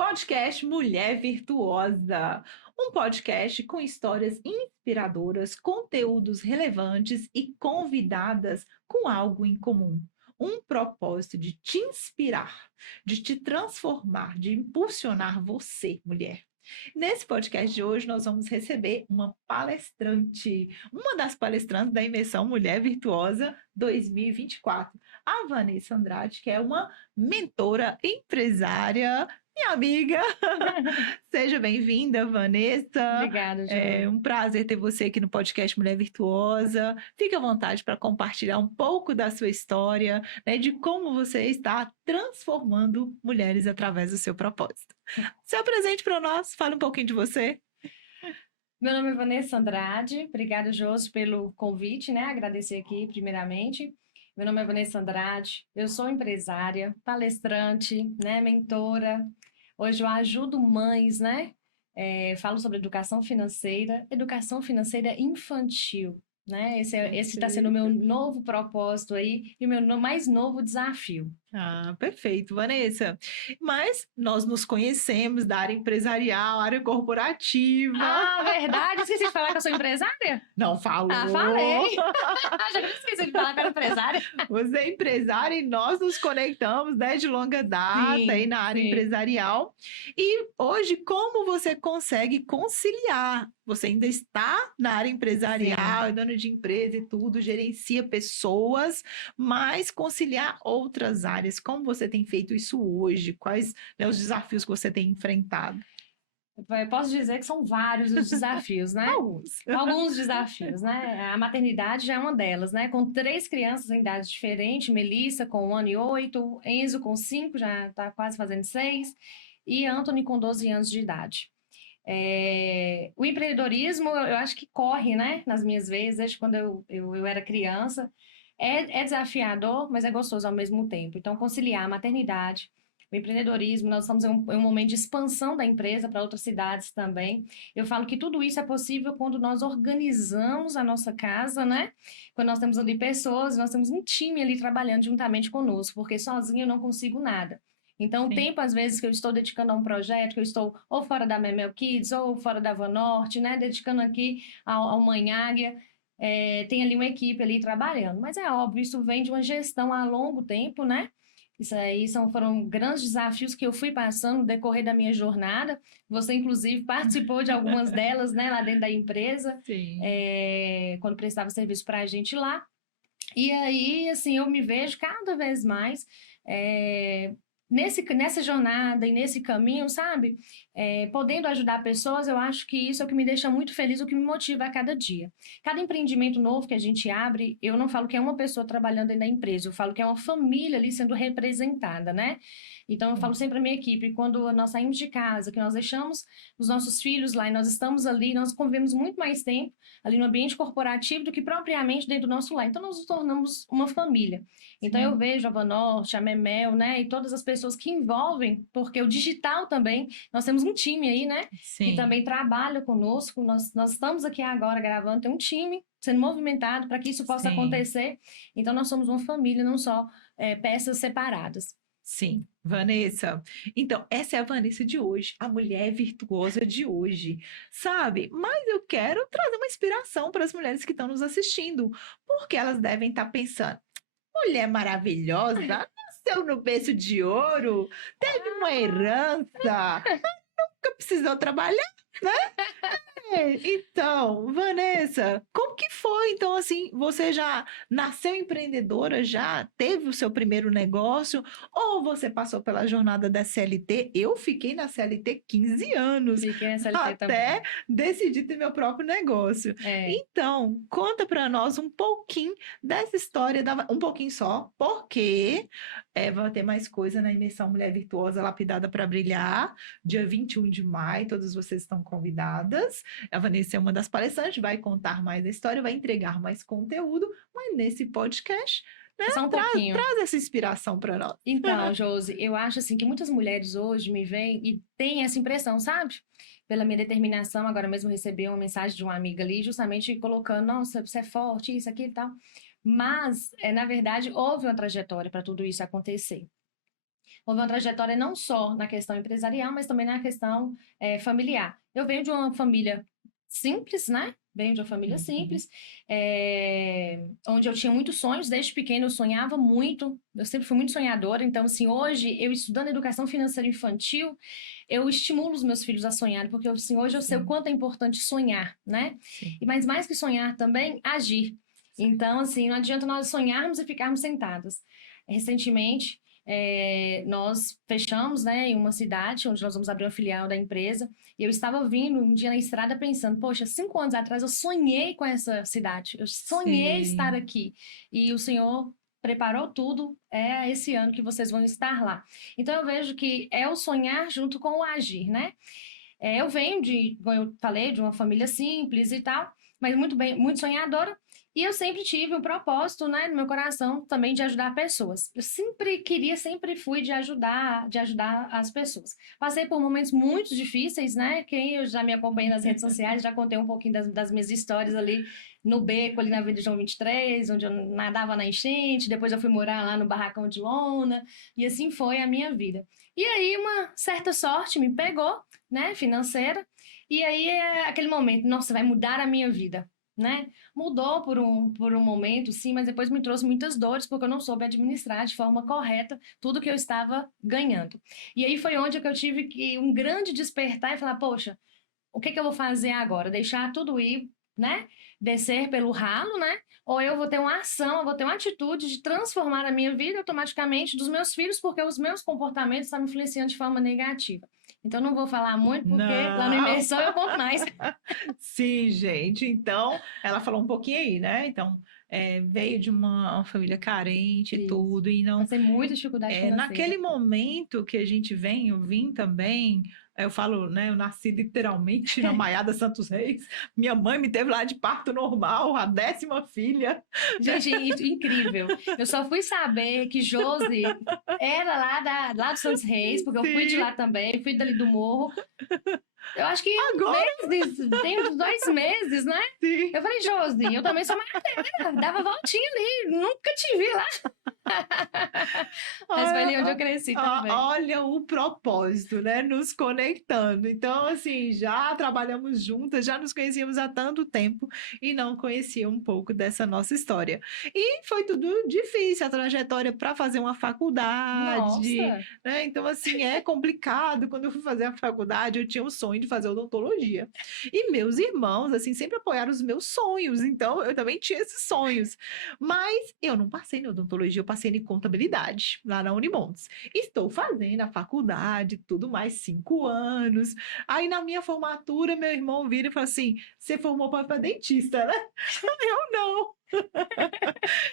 Podcast Mulher Virtuosa, um podcast com histórias inspiradoras, conteúdos relevantes e convidadas com algo em comum. Um propósito de te inspirar, de te transformar, de impulsionar você, mulher. Nesse podcast de hoje, nós vamos receber uma palestrante, uma das palestrantes da Imersão Mulher Virtuosa 2024, a Vanessa Andrade, que é uma mentora, empresária, minha amiga. Seja bem-vinda, Vanessa. Obrigada, É Jo. um prazer ter você aqui no podcast Mulher Virtuosa. Fique à vontade para compartilhar um pouco da sua história, né, de como você está transformando mulheres através do seu propósito. Seu presente para nós, fala um pouquinho de você. Meu nome é Vanessa Andrade. Obrigada, Josi, pelo convite, né? Agradecer aqui, primeiramente. Meu nome é Vanessa Andrade. Eu sou empresária, palestrante, né? Mentora. Hoje eu ajudo mães, né? Falo sobre educação financeira infantil, né? Esse está sendo o meu novo propósito aí e o meu mais novo desafio. Ah, perfeito, Vanessa. Mas nós nos conhecemos da área empresarial, área corporativa. Ah, verdade? Esqueci de falar que eu sou empresária? Não falou. Ah, falei. Já esqueci de falar que eu era empresária. Você é empresária e nós nos conectamos, né, de longa data aí na área empresarial. E hoje, como você consegue conciliar? Você ainda está na área empresarial, é dona de empresa e tudo, gerencia pessoas, mas conciliar outras áreas. Como você tem feito isso hoje? Quais, né, os desafios que você tem enfrentado? Eu posso dizer que são vários os desafios, né? Alguns desafios, né? A maternidade já é uma delas, né? Com 3 crianças em idade diferente, Melissa com 1 ano e 8, Enzo com 5, já está quase fazendo 6, e Anthony com 12 anos de idade. O empreendedorismo, eu acho que corre, né? Nas minhas veias, desde quando eu era criança. É desafiador, mas é gostoso ao mesmo tempo. Então, conciliar a maternidade, o empreendedorismo, nós estamos em um momento de expansão da empresa para outras cidades também. Eu falo que tudo isso é possível quando nós organizamos a nossa casa, né? Quando nós temos ali pessoas, nós temos um time ali trabalhando juntamente conosco, porque sozinho eu não consigo nada. Então, o tempo, às vezes, que eu estou dedicando a um projeto, que eu estou ou fora da Memel Kids, ou fora da Vanorte, né? Dedicando aqui ao Mãe Águia, tem ali uma equipe ali trabalhando. Mas é óbvio, isso vem de uma gestão a longo tempo, né? Isso aí foram grandes desafios que eu fui passando no decorrer da minha jornada. Você, inclusive, participou de algumas delas, né, lá dentro da empresa, quando prestava serviço para a gente lá. E aí, assim, eu me vejo cada vez mais nessa jornada e nesse caminho, sabe? Podendo ajudar pessoas, eu acho que isso é o que me deixa muito feliz, o que me motiva a cada dia. Cada empreendimento novo que a gente abre, eu não falo que é uma pessoa trabalhando dentro da empresa, eu falo que é uma família ali sendo representada, né? Então, eu falo sempre à minha equipe, quando nós saímos de casa, que nós deixamos os nossos filhos lá e nós estamos ali, nós convivemos muito mais tempo ali no ambiente corporativo do que propriamente dentro do nosso lar. Então, nós nos tornamos uma família. Então, eu vejo a Vanorte, a Memel, né, e todas as pessoas que envolvem, porque o digital também, nós temos um time aí, né, que também trabalha conosco, nós estamos aqui agora gravando, tem um time sendo movimentado para que isso possa acontecer. Então, nós somos uma família, não só peças separadas. Sim, Vanessa. Então, essa é a Vanessa de hoje, a mulher virtuosa de hoje, sabe? Mas eu quero trazer uma inspiração para as mulheres que estão nos assistindo, porque elas devem estar pensando: mulher maravilhosa, nasceu no berço de ouro, teve uma herança, nunca precisou trabalhar, né? Então, Vanessa, como que foi? Então, assim, você já nasceu empreendedora, já teve o seu primeiro negócio, ou você passou pela jornada da CLT? Eu fiquei na CLT 15 anos, Fiquei na CLT até também. decidir ter meu próprio negócio. Então, conta para nós um pouquinho dessa história, um pouquinho só, porque vai ter mais coisa na imersão Mulher Virtuosa Lapidada para Brilhar, dia 21 de maio, todas vocês estão convidadas. A Vanessa é uma das palestrantes, vai contar mais a história, vai entregar mais conteúdo, mas nesse podcast, né, só um pouquinho. Traz essa inspiração para nós. Então, Josi, eu acho assim que muitas mulheres hoje me veem e têm essa impressão, sabe? Pela minha determinação, agora mesmo recebi uma mensagem de uma amiga ali, justamente colocando, nossa, você é forte, isso aqui e tal. Mas, na verdade, houve uma trajetória para tudo isso acontecer. houve uma trajetória não só na questão empresarial, mas também na questão familiar. Eu venho de uma família simples, né? Venho de uma família simples, onde eu tinha muitos sonhos. Desde pequena eu sonhava muito, eu sempre fui muito sonhadora. Então, assim, hoje, eu estudando educação financeira infantil, eu estimulo os meus filhos a sonharem, porque assim, hoje eu sei o quanto é importante sonhar, né? Mas mais que sonhar também, agir. Então, assim, não adianta nós sonharmos e ficarmos sentados. Recentemente, nós fechamos, né, em uma cidade onde nós vamos abrir uma filial da empresa, e eu estava vindo um dia na estrada pensando, poxa, 5 anos atrás eu sonhei com essa cidade, eu sonhei estar aqui, e o Senhor preparou tudo, esse ano que vocês vão estar lá. Então eu vejo que é o sonhar junto com o agir, né? Eu venho como eu falei, de uma família simples e tal, mas muito sonhadora. E eu sempre tive o propósito, né, no meu coração também de ajudar pessoas. Eu sempre fui de ajudar as pessoas. Passei por momentos muito difíceis, né? Quem já me acompanha nas redes sociais, já contei um pouquinho das minhas histórias ali no beco, ali na Avenida João 23, onde eu nadava na enchente, depois eu fui morar lá no barracão de lona, e assim foi a minha vida. E aí uma certa sorte me pegou, né, financeira, e aí é aquele momento, nossa, vai mudar a minha vida, né? Mudou por um momento, sim, mas depois me trouxe muitas dores, porque eu não soube administrar de forma correta tudo que eu estava ganhando. E aí foi onde eu tive um grande despertar e falar, poxa, o que eu vou fazer agora? Deixar tudo ir, né? Descer pelo ralo, né? Ou eu vou ter uma ação, eu vou ter uma atitude de transformar a minha vida automaticamente dos meus filhos, porque os meus comportamentos estão me influenciando de forma negativa. Então, não vou falar muito, porque lá no Imersão eu conto mais. Sim, gente. Então, ela falou um pouquinho aí, né? Então, veio de uma família carente e tudo, e não... Passei muita dificuldade financeira. Naquele momento que a gente vem, eu vim também, eu falo, né? Eu nasci literalmente na Maiada Santos Reis. Minha mãe me teve lá de parto normal, a 10ª filha. Gente, incrível. Eu só fui saber que Josi era lá do Santos Reis, porque eu fui de lá também, fui dali do morro. Eu acho que Agora... tem uns 2 meses, né? Sim. Eu falei, Josi, eu também sou mateira, dava voltinha ali, nunca te vi lá. Mas foi ali onde eu cresci também. Olha o propósito, né? Nos conectando. Então, assim, já trabalhamos juntas, já nos conhecíamos há tanto tempo e não conhecia um pouco dessa nossa história. E foi tudo difícil, a trajetória para fazer uma faculdade, né? Então, assim, é complicado. Quando eu fui fazer a faculdade, eu tinha o sonho de fazer odontologia. E meus irmãos, assim, sempre apoiaram os meus sonhos. Então, eu também tinha esses sonhos. Mas eu não passei na odontologia, eu passei em contabilidade, lá na Unimontes. Estou fazendo a faculdade, tudo mais, 5 anos. Aí, na minha formatura, meu irmão vira e fala assim, você formou para dentista, né? Eu não.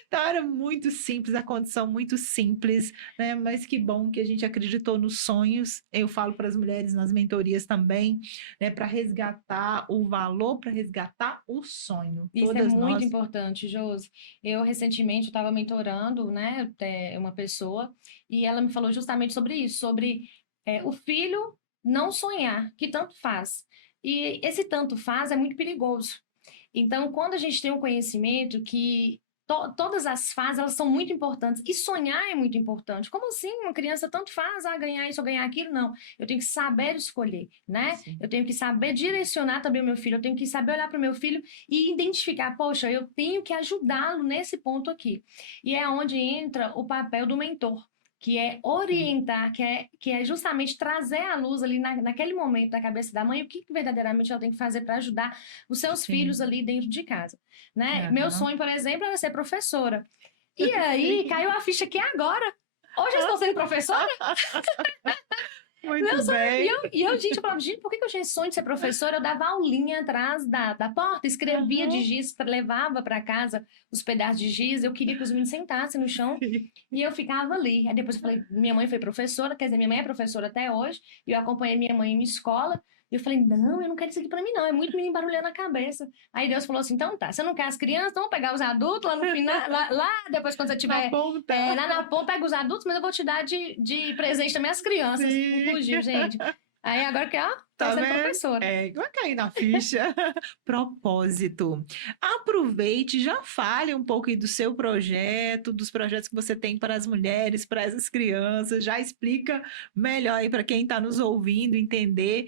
Então, era muito simples, a condição muito simples, né? Mas que bom que a gente acreditou nos sonhos. Eu falo para as mulheres nas mentorias também, né? Para resgatar o valor, para resgatar o sonho. Isso é muito importante, Josi. Eu, recentemente, estava mentorando, né, uma pessoa, e ela me falou justamente sobre isso, sobre o filho não sonhar, que tanto faz. E esse tanto faz é muito perigoso. Então, quando a gente tem um conhecimento que todas as fases, elas são muito importantes, e sonhar é muito importante. Como assim? Uma criança tanto faz, ganhar isso ou ganhar aquilo? Não. Eu tenho que saber escolher, né? Sim. Eu tenho que saber direcionar também o meu filho, eu tenho que saber olhar para o meu filho e identificar, poxa, eu tenho que ajudá-lo nesse ponto aqui. E é onde entra o papel do mentor, que é orientar, que é justamente trazer à luz ali naquele momento da cabeça da mãe o que verdadeiramente ela tem que fazer para ajudar os seus filhos ali dentro de casa, né? Meu sonho, por exemplo, era ser professora. E aí, caiu a ficha aqui agora. Hoje eu estou sendo professora? Muito bem. Gente, eu falava, gente, por que eu tinha esse sonho de ser professora? Eu dava aulinha atrás da porta, escrevia de giz, levava para casa os pedaços de giz, eu queria que os meninos sentassem no chão, e eu ficava ali. Aí depois eu falei, minha mãe foi professora, quer dizer, minha mãe é professora até hoje, e eu acompanhei minha mãe em minha escola, e eu falei, não, eu não quero isso aqui pra mim, não. É muito menino barulhando na cabeça. Aí Deus falou assim, então tá, você não quer as crianças, então vamos pegar os adultos lá no final, lá depois quando você tiver... lá na ponta, pega os adultos, mas eu vou te dar de presente também as crianças. Fugiu, gente. Aí agora que, ó, Quero Tá ser vendo? professora. Vai cair na ficha. Propósito. Aproveite, já fale um pouco aí do seu projeto, dos projetos que você tem para as mulheres, para essas crianças, já explica melhor aí para quem está nos ouvindo entender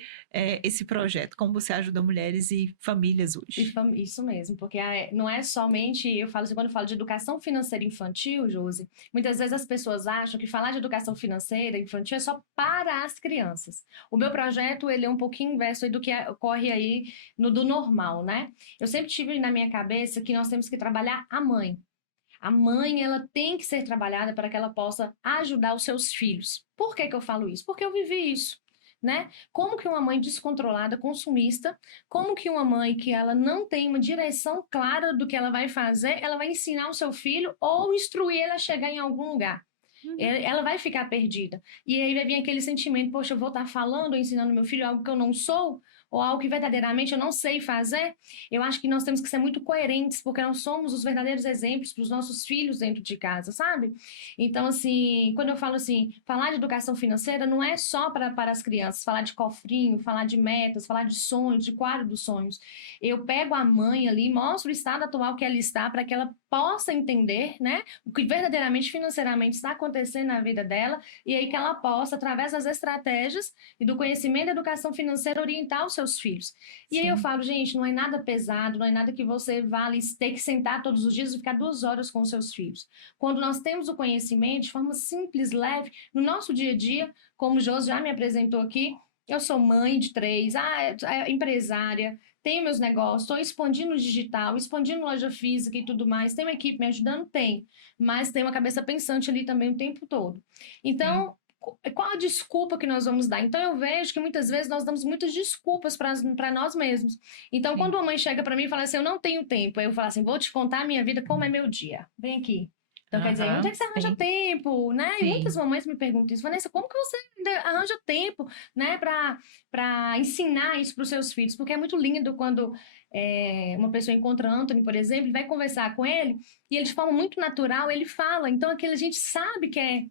esse projeto, como você ajuda mulheres e famílias hoje. Isso mesmo, porque não é somente, eu falo assim, quando eu falo de educação financeira infantil, Josi, muitas vezes as pessoas acham que falar de educação financeira infantil é só para as crianças. O meu projeto, ele é um pouquinho inverso aí do que ocorre aí do normal, né? Eu sempre tive na minha cabeça que nós temos que trabalhar a mãe. A mãe, ela tem que ser trabalhada para que ela possa ajudar os seus filhos. Por que que eu falo isso? Porque eu vivi isso. Né? Como que uma mãe descontrolada, consumista, como que uma mãe que ela não tem uma direção clara do que ela vai fazer, ela vai ensinar o seu filho ou instruir ele a chegar em algum lugar. Ela vai ficar perdida. E aí vai vir aquele sentimento, poxa, eu vou estar falando, ensinando meu filho algo que eu não sou, ou algo que verdadeiramente eu não sei fazer. Eu acho que nós temos que ser muito coerentes, porque nós somos os verdadeiros exemplos para os nossos filhos dentro de casa, sabe? Então, assim, quando eu falo assim, falar de educação financeira não é só para as crianças, falar de cofrinho, falar de metas, falar de sonhos, de quadro dos sonhos. Eu pego a mãe ali, mostro o estado atual que ela está, para que ela possa entender, né, o que verdadeiramente financeiramente está acontecendo na vida dela, e aí que ela possa, através das estratégias e do conhecimento da educação financeira, orientar os seus filhos. E aí eu falo, gente, não é nada pesado, não é nada que você vá ali ter que sentar todos os dias e ficar 2 horas com os seus filhos. Quando nós temos o conhecimento de forma simples, leve, no nosso dia a dia, como o Jô já me apresentou aqui, eu sou mãe de 3, empresária, tenho meus negócios, estou expandindo o digital, expandindo loja física e tudo mais. Tem uma equipe me ajudando? Tem. Mas tem uma cabeça pensante ali também o tempo todo. Então, qual a desculpa que nós vamos dar? Então, eu vejo que muitas vezes nós damos muitas desculpas para nós mesmos. Então, quando a mãe chega para mim e fala assim, eu não tenho tempo, aí eu falo assim, vou te contar a minha vida, como é meu dia. Vem aqui. Então, quer dizer, onde é que você arranja tempo, né? E muitas mamães me perguntam isso, Vanessa, como que você ainda arranja tempo, né, para ensinar isso para os seus filhos? Porque é muito lindo quando uma pessoa encontra Anthony, por exemplo, vai conversar com ele, e ele de forma muito natural, ele fala. Então, aquilo a gente sabe que é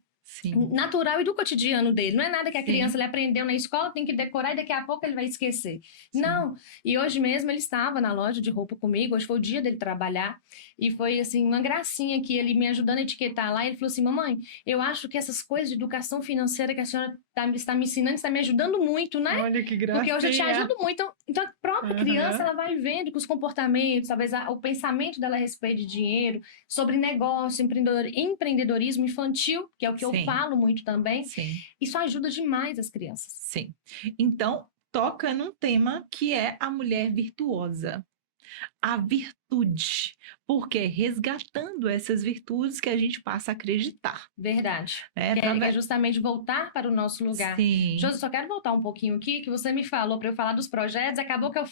natural e do cotidiano dele. Não é nada que a criança ele aprendeu na escola, tem que decorar e daqui a pouco ele vai esquecer. Não. E hoje mesmo ele estava na loja de roupa comigo, hoje foi o dia dele trabalhar, e foi assim, uma gracinha que ele me ajudando a etiquetar lá, ele falou assim, mamãe, eu acho que essas coisas de educação financeira que a senhora está me ensinando, está me ajudando muito, né? Olha que gracinha. Porque eu já te ajudo muito. Então a própria criança, ela vai vendo que os comportamentos, talvez o pensamento dela a respeito de dinheiro, sobre negócio, empreendedorismo infantil, que é o que eu falo muito também, isso ajuda demais as crianças. Sim. Então, toca num tema que é a mulher virtuosa. A virtude, porque resgatando essas virtudes que a gente passa a acreditar. Verdade. Que é justamente voltar para o nosso lugar. Josi, só quero voltar um pouquinho aqui, que você me falou para eu falar dos projetos, acabou que eu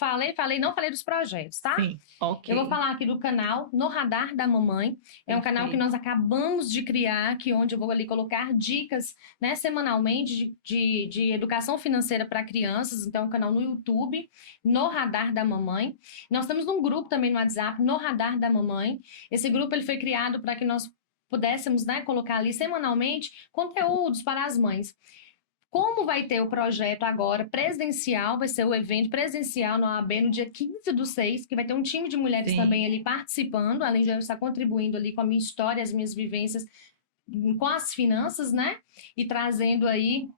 não falei dos projetos, tá? Sim, ok. Eu vou falar aqui do canal No Radar da Mamãe. É um canal que nós acabamos de criar, onde eu vou ali colocar dicas, né, semanalmente de educação financeira para crianças. Então, é um canal no YouTube, No Radar da Mamãe. Nós temos um grupo também no WhatsApp, No Radar da Mamãe. Esse grupo ele foi criado para que nós pudéssemos, né, colocar ali semanalmente conteúdos para as mães. Como vai ter o projeto agora presencial, vai ser o evento presencial no OAB no dia 15/6, que vai ter um time de mulheres também ali participando, além de eu estar contribuindo ali com a minha história, as minhas vivências com as finanças, né? E trazendo aí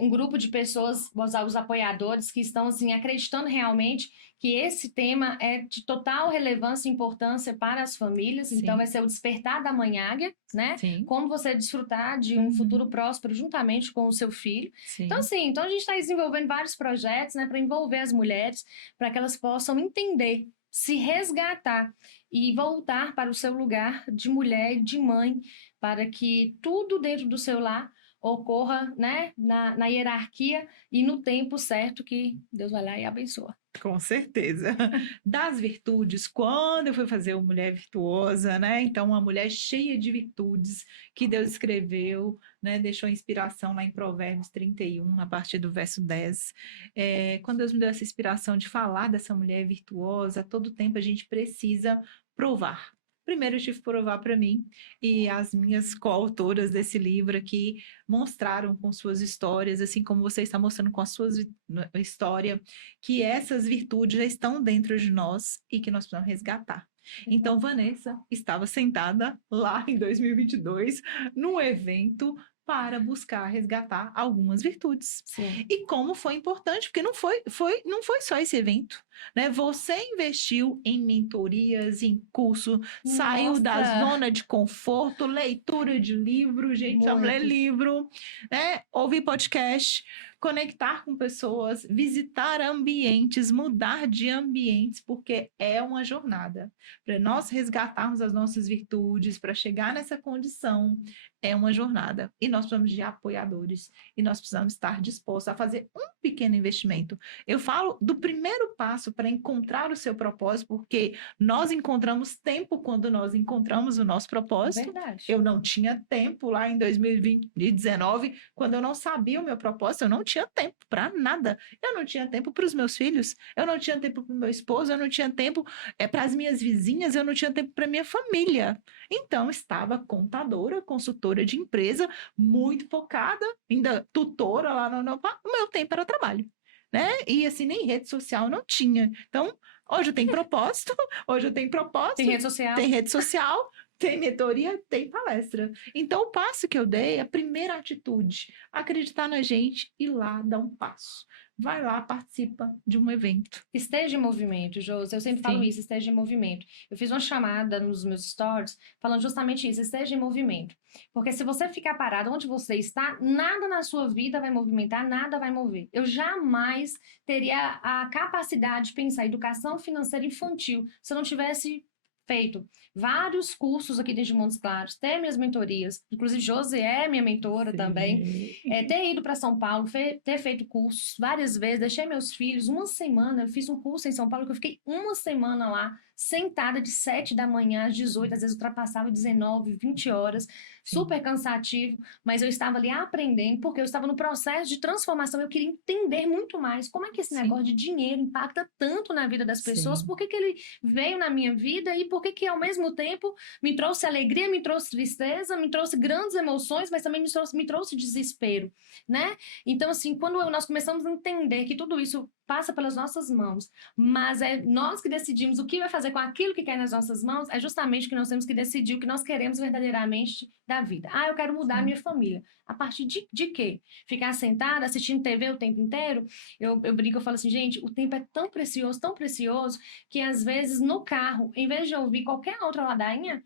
um grupo de pessoas, os apoiadores, que estão assim, acreditando realmente que esse tema é de total relevância e importância para as famílias. Então, vai ser o despertar da mãe águia, né? Como você desfrutar de um futuro próspero juntamente com o seu filho. Então, assim, a gente está desenvolvendo vários projetos, né, para envolver as mulheres, para que elas possam entender, se resgatar e voltar para o seu lugar de mulher e de mãe, para que tudo dentro do seu lar ocorra, né, na hierarquia e no tempo certo que Deus vai lá e abençoa. Com certeza. Das virtudes, quando eu fui fazer o Mulher Virtuosa, né? Então, uma mulher cheia de virtudes que Deus escreveu, né? Deixou inspiração lá em Provérbios 31, a partir do verso 10. Quando Deus me deu essa inspiração de falar dessa mulher virtuosa, a todo tempo a gente precisa provar. Primeiro eu tive que provar para mim, e as minhas coautoras desse livro aqui mostraram com suas histórias, assim como você está mostrando com a sua história, que essas virtudes já estão dentro de nós e que nós precisamos resgatar. Então, Vanessa estava sentada lá em 2022, num evento para buscar resgatar algumas virtudes. Sim. E como foi importante, porque não foi só esse evento, né? Você investiu em mentorias, em curso, saiu da Nossa. zona de conforto, leitura de livro, gente, vamos ler Muitos. livro, né? Ouvir podcast, conectar com pessoas, visitar ambientes, mudar de ambientes, porque é uma jornada. Para nós resgatarmos as nossas virtudes, para chegar nessa condição, é uma jornada. E nós precisamos de apoiadores. E nós precisamos estar dispostos a fazer um pequeno investimento. Eu falo do primeiro passo para encontrar o seu propósito, porque nós encontramos tempo quando nós encontramos o nosso propósito. Verdade. Eu não tinha tempo lá em 2019, quando eu não sabia o meu propósito, eu não tinha tempo para nada. Eu não tinha tempo para os meus filhos, eu não tinha tempo para o meu esposo, eu não tinha tempo para as minhas vizinhas, eu não tinha tempo para minha família. Então, estava contadora, consultora de empresa, muito focada, ainda tutora lá o meu tempo era trabalho, né? E assim, nem rede social não tinha. Então, hoje eu tenho propósito, Tem rede social. tem rede social, tem mentoria, tem palestra. Então, o passo que eu dei, a primeira atitude, acreditar na gente e ir lá dar um passo. Vai lá, participa de um evento. Esteja em movimento, Josi. Eu sempre falo Sim. isso, esteja em movimento. Eu fiz uma chamada nos meus stories falando justamente isso, esteja em movimento. Porque se você ficar parado onde você está, nada na sua vida vai movimentar, nada vai mover. Eu jamais teria a capacidade de pensar em educação financeira infantil se eu não tivesse feito vários cursos aqui dentro de Montes Claros, ter minhas mentorias, inclusive Josi é minha mentora também, ter ido para São Paulo, ter feito cursos várias vezes, deixei meus filhos uma semana, eu fiz um curso em São Paulo que eu fiquei uma semana lá, sentada de 7 da manhã às 18, às vezes ultrapassava 19, 20 horas, super cansativo, mas eu estava ali aprendendo, porque eu estava no processo de transformação, eu queria entender muito mais como é que esse negócio de dinheiro impacta tanto na vida das pessoas, por que ele veio na minha vida e por que ao mesmo tempo me trouxe alegria, me trouxe tristeza, me trouxe grandes emoções, mas também me trouxe desespero, né? Então, assim, quando nós começamos a entender que tudo isso passa pelas nossas mãos, mas é nós que decidimos o que vai fazer com aquilo que cai nas nossas mãos, é justamente que nós temos que decidir o que nós queremos verdadeiramente da vida. Ah, eu quero mudar a minha família. A partir de quê? Ficar sentada, assistindo TV o tempo inteiro? Eu brinco, eu falo assim, gente, o tempo é tão precioso, que às vezes no carro, em vez de ouvir qualquer outra ladainha,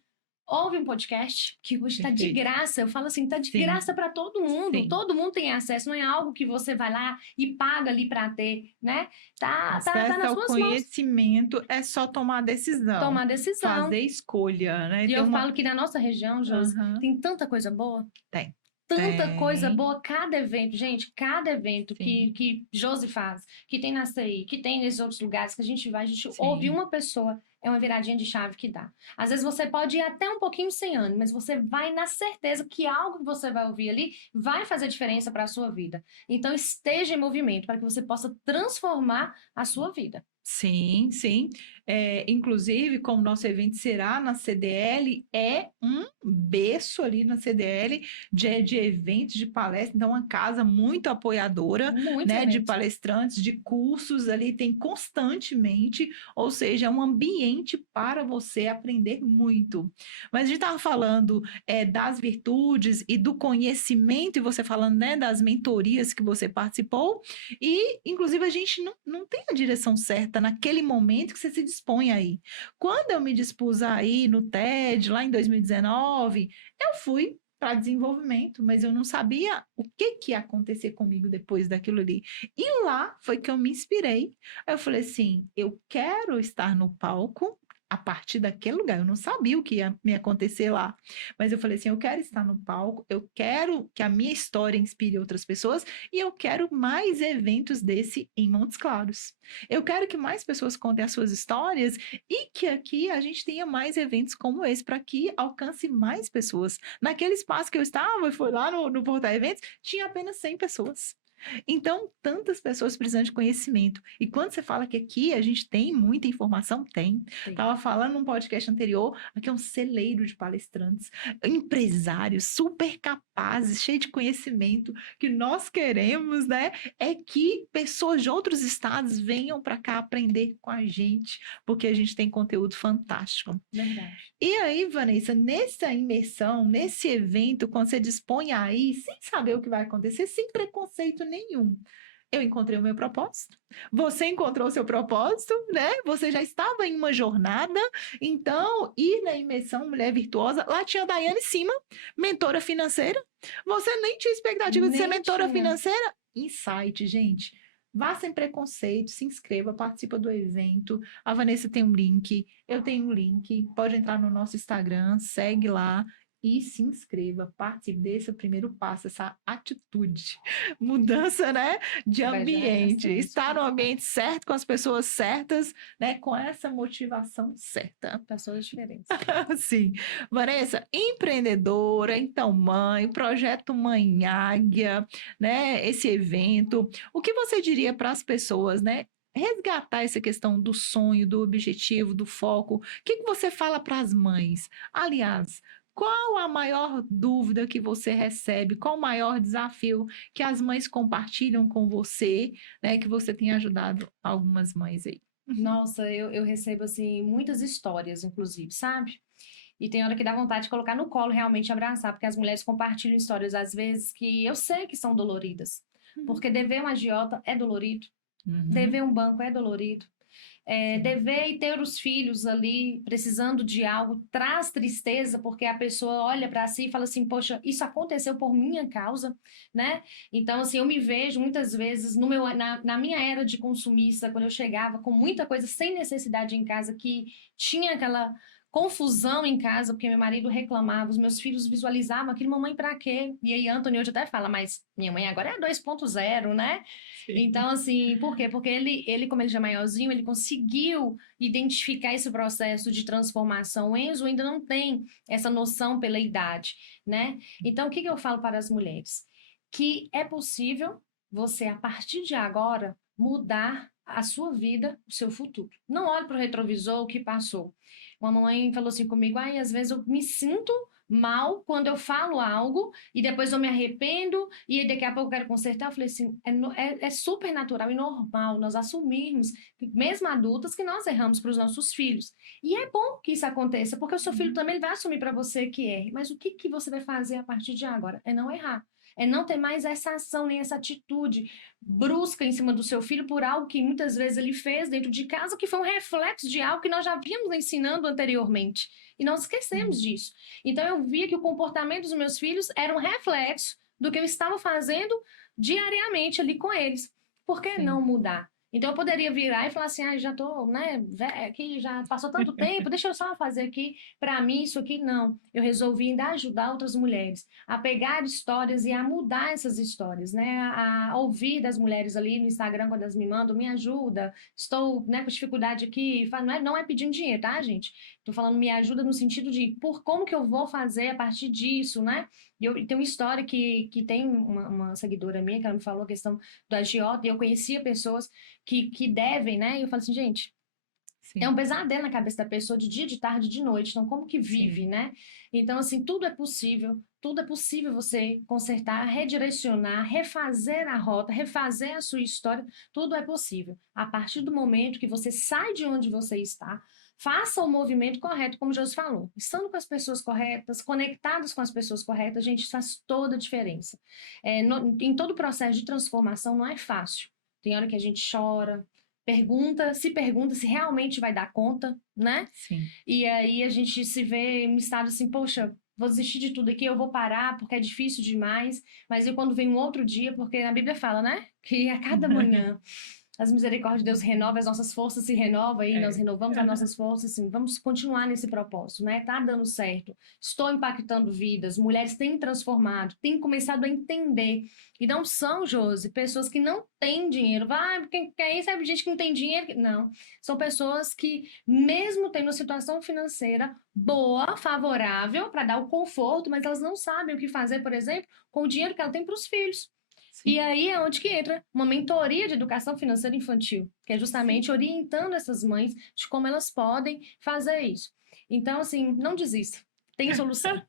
ouve um podcast que hoje está de graça. Eu falo assim, está de graça para todo mundo. Todo mundo tem acesso. Não é algo que você vai lá e paga ali para ter, né? Tá nas suas mãos. Conhecimento é só tomar decisão. Tomar decisão. Fazer escolha, né? E eu falo que na nossa região, Josi, tem tanta coisa boa. Tem. Tanta coisa boa, cada evento, gente, cada evento que Josi faz, que tem na CI, que tem nesses outros lugares que a gente vai, a gente ouve uma pessoa, é uma viradinha de chave que dá. Às vezes você pode ir até um pouquinho sem ânimo, mas você vai na certeza que algo que você vai ouvir ali vai fazer diferença para a sua vida. Então esteja em movimento para que você possa transformar a sua vida. Sim. Inclusive, como nosso evento será na CDL, é um berço ali na CDL de eventos, de palestras, então uma casa muito apoiadora, né, de palestrantes, de cursos ali, tem constantemente, ou seja, é um ambiente para você aprender muito. Mas a gente estava falando das virtudes e do conhecimento, e você falando, né, das mentorias que você participou, e inclusive a gente não tem a direção certa naquele momento que você se dispõe aí. Quando eu me dispus a ir no TED, lá em 2019, eu fui para desenvolvimento, mas eu não sabia o que ia acontecer comigo depois daquilo ali. E lá foi que eu me inspirei. Aí eu falei assim, eu quero estar no palco a partir daquele lugar. Eu não sabia o que ia me acontecer lá. Mas eu falei assim, eu quero estar no palco, eu quero que a minha história inspire outras pessoas e eu quero mais eventos desse em Montes Claros. Eu quero que mais pessoas contem as suas histórias e que aqui a gente tenha mais eventos como esse para que alcance mais pessoas. Naquele espaço que eu estava, foi lá no Portal Eventos, tinha apenas 100 pessoas. Então, tantas pessoas precisando de conhecimento. E quando você fala que aqui a gente tem muita informação, tem. Tem. Estava falando num podcast anterior, aqui é um celeiro de palestrantes, empresários super capazes, cheios de conhecimento, que nós queremos, né? É que pessoas de outros estados venham para cá aprender com a gente, porque a gente tem conteúdo fantástico. Verdade. E aí, Vanessa, nessa imersão, nesse evento, quando você dispõe aí, sem saber o que vai acontecer, sem preconceito nenhum, eu encontrei o meu propósito, você encontrou o seu propósito, né? Você já estava em uma jornada, então, ir na imersão Mulher Virtuosa, lá tinha a Daiane Cima, mentora financeira. Você nem tinha expectativa de ser Nem mentora tinha. financeira? Insight, gente. Vá sem preconceito, se inscreva, participa do evento. A Vanessa tem um link, eu tenho um link. Pode entrar no nosso Instagram, segue lá e se inscreva. Participe desse primeiro passo, essa atitude, mudança, né, de Vai gerar ambiente. bastante. Estar no ambiente certo, com as pessoas certas, né, com essa motivação certa. Faz toda a diferença. Sim. Vanessa, empreendedora, então mãe, projeto Mãe Águia, né, esse evento. O que você diria para as pessoas, né? Resgatar essa questão do sonho, do objetivo, do foco. O que que você fala para as mães? Aliás, qual a maior dúvida que você recebe? Qual o maior desafio que as mães compartilham com você, né? Que você tem ajudado algumas mães aí. Nossa, eu recebo, assim, muitas histórias, inclusive, sabe? E tem hora que dá vontade de colocar no colo, realmente abraçar, porque as mulheres compartilham histórias, às vezes, que eu sei que são doloridas. Porque dever um agiota é dolorido, Uhum. dever um banco é dolorido. Sim. Dever e ter os filhos ali precisando de algo traz tristeza, porque a pessoa olha para si e fala assim: poxa, isso aconteceu por minha causa, né? Então, assim, eu me vejo muitas vezes na minha era de consumista, quando eu chegava com muita coisa sem necessidade em casa, que tinha aquela confusão em casa, porque meu marido reclamava, os meus filhos visualizavam aquilo, mamãe, pra quê? E aí, Anthony hoje até fala, mas minha mãe agora é 2.0, né? Sim. Então, assim, por quê? Porque ele, como ele já é maiorzinho, ele conseguiu identificar esse processo de transformação. O Enzo ainda não tem essa noção pela idade, né? Então, o que que eu falo para as mulheres? Que é possível você, a partir de agora, mudar a sua vida, o seu futuro. Não olhe para o retrovisor, o que passou. Uma mãe falou assim comigo, ai, às vezes eu me sinto mal quando eu falo algo e depois eu me arrependo e daqui a pouco eu quero consertar. Eu falei assim, é super natural e normal nós assumirmos, mesmo adultas, que nós erramos para os nossos filhos. E é bom que isso aconteça, porque o seu filho também ele vai assumir para você que erre. Mas o que que você vai fazer a partir de agora? É não errar. É não ter mais essa ação, nem essa atitude brusca em cima do seu filho por algo que muitas vezes ele fez dentro de casa, que foi um reflexo de algo que nós já vínhamos ensinando anteriormente. E nós esquecemos disso. Então eu via que o comportamento dos meus filhos era um reflexo do que eu estava fazendo diariamente ali com eles. Por que não Sim. mudar? Então eu poderia virar e falar assim, ah, já tô, né, aqui já passou tanto tempo, deixa eu só fazer aqui para mim isso aqui. Não, eu resolvi ainda ajudar outras mulheres a pegar histórias e a mudar essas histórias, né, a ouvir das mulheres ali no Instagram quando elas me mandam, me ajuda, estou, né, com dificuldade aqui, não é pedindo dinheiro, tá, gente? Tô falando me ajuda no sentido de por como que eu vou fazer a partir disso, né? E tem uma história que tem uma seguidora minha que ela me falou a questão do agiota, e eu conhecia pessoas que devem, né? E eu falo assim, gente, é um Sim. pesadelo na cabeça da pessoa de dia, de tarde, de noite. Então, como que vive, Sim. né? Então, assim, tudo é possível você consertar, redirecionar, refazer a rota, refazer a sua história, tudo é possível. A partir do momento que você sai de onde você está, faça o movimento correto, como o Josi falou. Estando com as pessoas corretas, conectados com as pessoas corretas, gente, isso faz toda a diferença. Em todo o processo de transformação não é fácil. Tem hora que a gente chora, pergunta se realmente vai dar conta, né? Sim. E aí a gente se vê em um estado assim, poxa, vou desistir de tudo aqui, eu vou parar porque é difícil demais. Mas e quando vem um outro dia, porque a Bíblia fala, né? Que a cada manhã as misericórdias de Deus renovam, as nossas forças se renovam e nós É. renovamos as nossas forças, assim, vamos continuar nesse propósito, né? Tá dando certo, estou impactando vidas, mulheres têm transformado, têm começado a entender, e não são, Josi, pessoas que não têm dinheiro, vai, quem quer isso é gente que não tem dinheiro, não, são pessoas que, mesmo tendo uma situação financeira boa, favorável, para dar o conforto, mas elas não sabem o que fazer, por exemplo, com o dinheiro que ela tem para os filhos. Sim. E aí é onde que entra uma mentoria de educação financeira infantil, que é justamente orientando essas mães de como elas podem fazer isso. Então, assim, não desista, tem solução.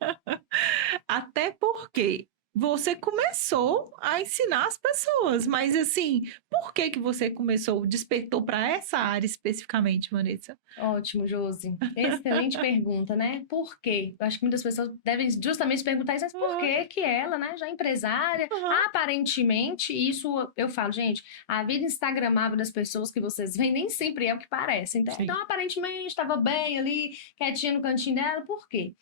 Até porque você começou a ensinar as pessoas, mas assim, por que que você começou, despertou para essa área especificamente, Vanessa? Ótimo, Josi. Excelente pergunta, né? Por quê? Eu acho que muitas pessoas devem justamente se perguntar isso, mas por Aham, que que ela, né, já empresária, aham, aparentemente, isso eu falo, gente, a vida instagramável das pessoas que vocês veem nem sempre é o que parece. sim, Então, aparentemente, estava bem ali, quietinha no cantinho dela, por quê?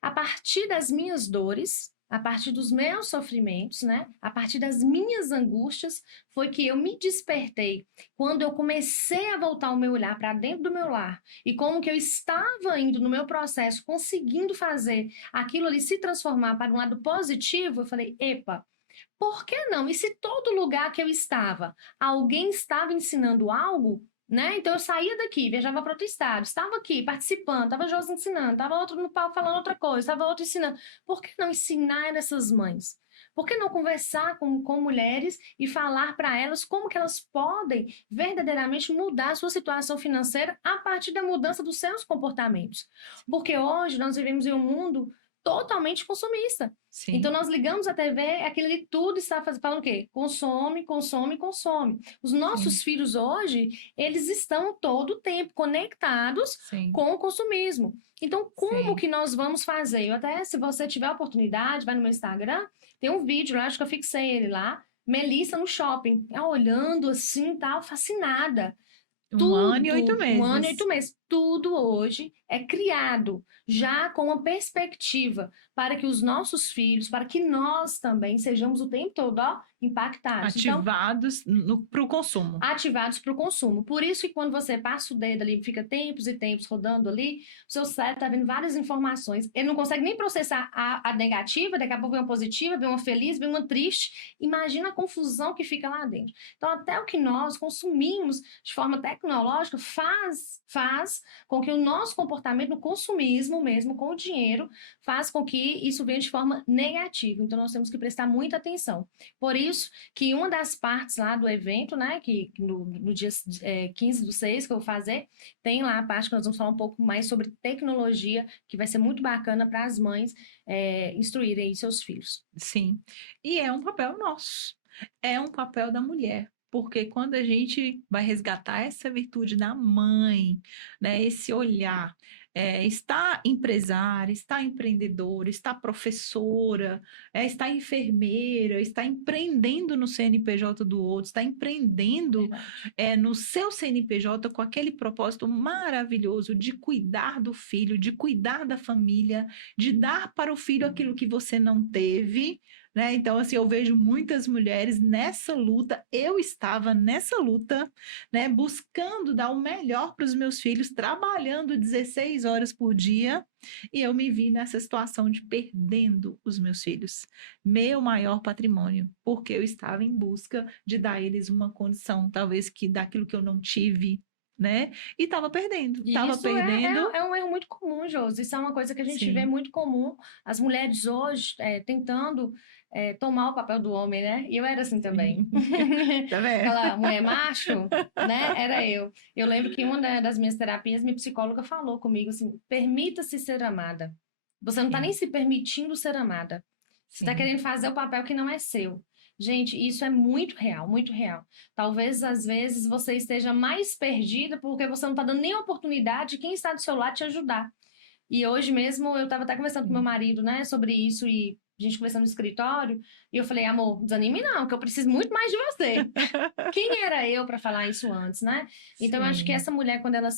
A partir das minhas dores, a partir dos meus sofrimentos, né? A partir das minhas angústias, foi que eu me despertei. Quando eu comecei a voltar o meu olhar para dentro do meu lar e como que eu estava indo no meu processo, conseguindo fazer aquilo ali se transformar para um lado positivo, eu falei, epa, por que não? E se todo lugar que eu estava, alguém estava ensinando algo, né? Então eu saía daqui, viajava para outro estado, estava aqui participando, estava Josi ensinando, estava outro no palco falando outra coisa, estava outro ensinando. Por que não ensinar essas mães? Por que não conversar com mulheres e falar para elas como que elas podem verdadeiramente mudar a sua situação financeira a partir da mudança dos seus comportamentos? Porque hoje nós vivemos em um mundo totalmente consumista. Então, sim, nós ligamos a TV, aquilo ali tudo está falando o quê? Consome, consome, consome. Os sim, nossos filhos hoje, eles estão todo o tempo conectados sim, com o consumismo. Então, como sim. que nós vamos fazer? Eu até, se você tiver a oportunidade, vai no meu Instagram, tem um vídeo lá, acho que eu fixei ele lá, Melissa no shopping. Ela olhando assim, tal, fascinada. 1 ano e oito Tudo, um ano e meses. 8 meses, tudo hoje é criado já com uma perspectiva para que os nossos filhos, para que nós também sejamos o tempo todo, ó, impactados. Então, Ativados para o consumo. ativados para o consumo. Por isso que quando você passa o dedo ali, fica tempos e tempos rodando ali, o seu cérebro está vendo várias informações. Ele não consegue nem processar a negativa, daqui a pouco vem uma positiva, vem uma feliz, vem uma triste. Imagina a confusão que fica lá dentro. Então, até o que nós consumimos de forma tecnológica faz com que o nosso comportamento no consumismo mesmo, com o dinheiro, faz com que isso venha de forma negativa. Então, nós temos que prestar muita atenção. Por isso que uma das partes lá do evento, né, que no dia 15/6 que eu vou fazer, tem lá a parte que nós vamos falar um pouco mais sobre tecnologia, que vai ser muito bacana para as mães instruírem aí seus filhos. Sim. E é um papel nosso. É um papel da mulher. Porque quando a gente vai resgatar essa virtude da mãe, né, esse olhar, está empresária, está empreendedora, está professora, está enfermeira, está empreendendo no CNPJ do outro, está empreendendo Verdade. no seu CNPJ com aquele propósito maravilhoso de cuidar do filho, de cuidar da família, de dar para o filho aquilo que você não teve, né? Então, assim, eu vejo muitas mulheres nessa luta, eu estava nessa luta, né? Buscando dar o melhor para os meus filhos, trabalhando 16 horas por dia, e eu me vi nessa situação de perdendo os meus filhos, meu maior patrimônio, porque eu estava em busca de dar a eles uma condição, talvez que daquilo que eu não tive, né? E E estava isso perdendo, é um erro muito comum, Josi. Isso é uma coisa que a gente vê sim, muito comum. As mulheres hoje tentando tomar o papel do homem, né? E eu era assim também. sim, tá vendo? Aquela mulher macho, né? Era eu. Eu lembro que uma das minhas terapias, minha psicóloga falou comigo assim: permita-se ser amada. Você não está nem Sim, se permitindo ser amada. Você está sim. querendo fazer o papel que não é seu. Gente, isso é muito real, muito real. Talvez, às vezes, você esteja mais perdida porque você não está dando nem a oportunidade de quem está do seu lado te ajudar. E hoje mesmo eu estava até conversando com meu Sim. marido, né, sobre isso e a gente conversando no escritório, e eu falei, amor, desanime não, que eu preciso muito mais de você. Quem era eu para falar isso antes, né? Então, eu acho que Sim, essa mulher, quando ela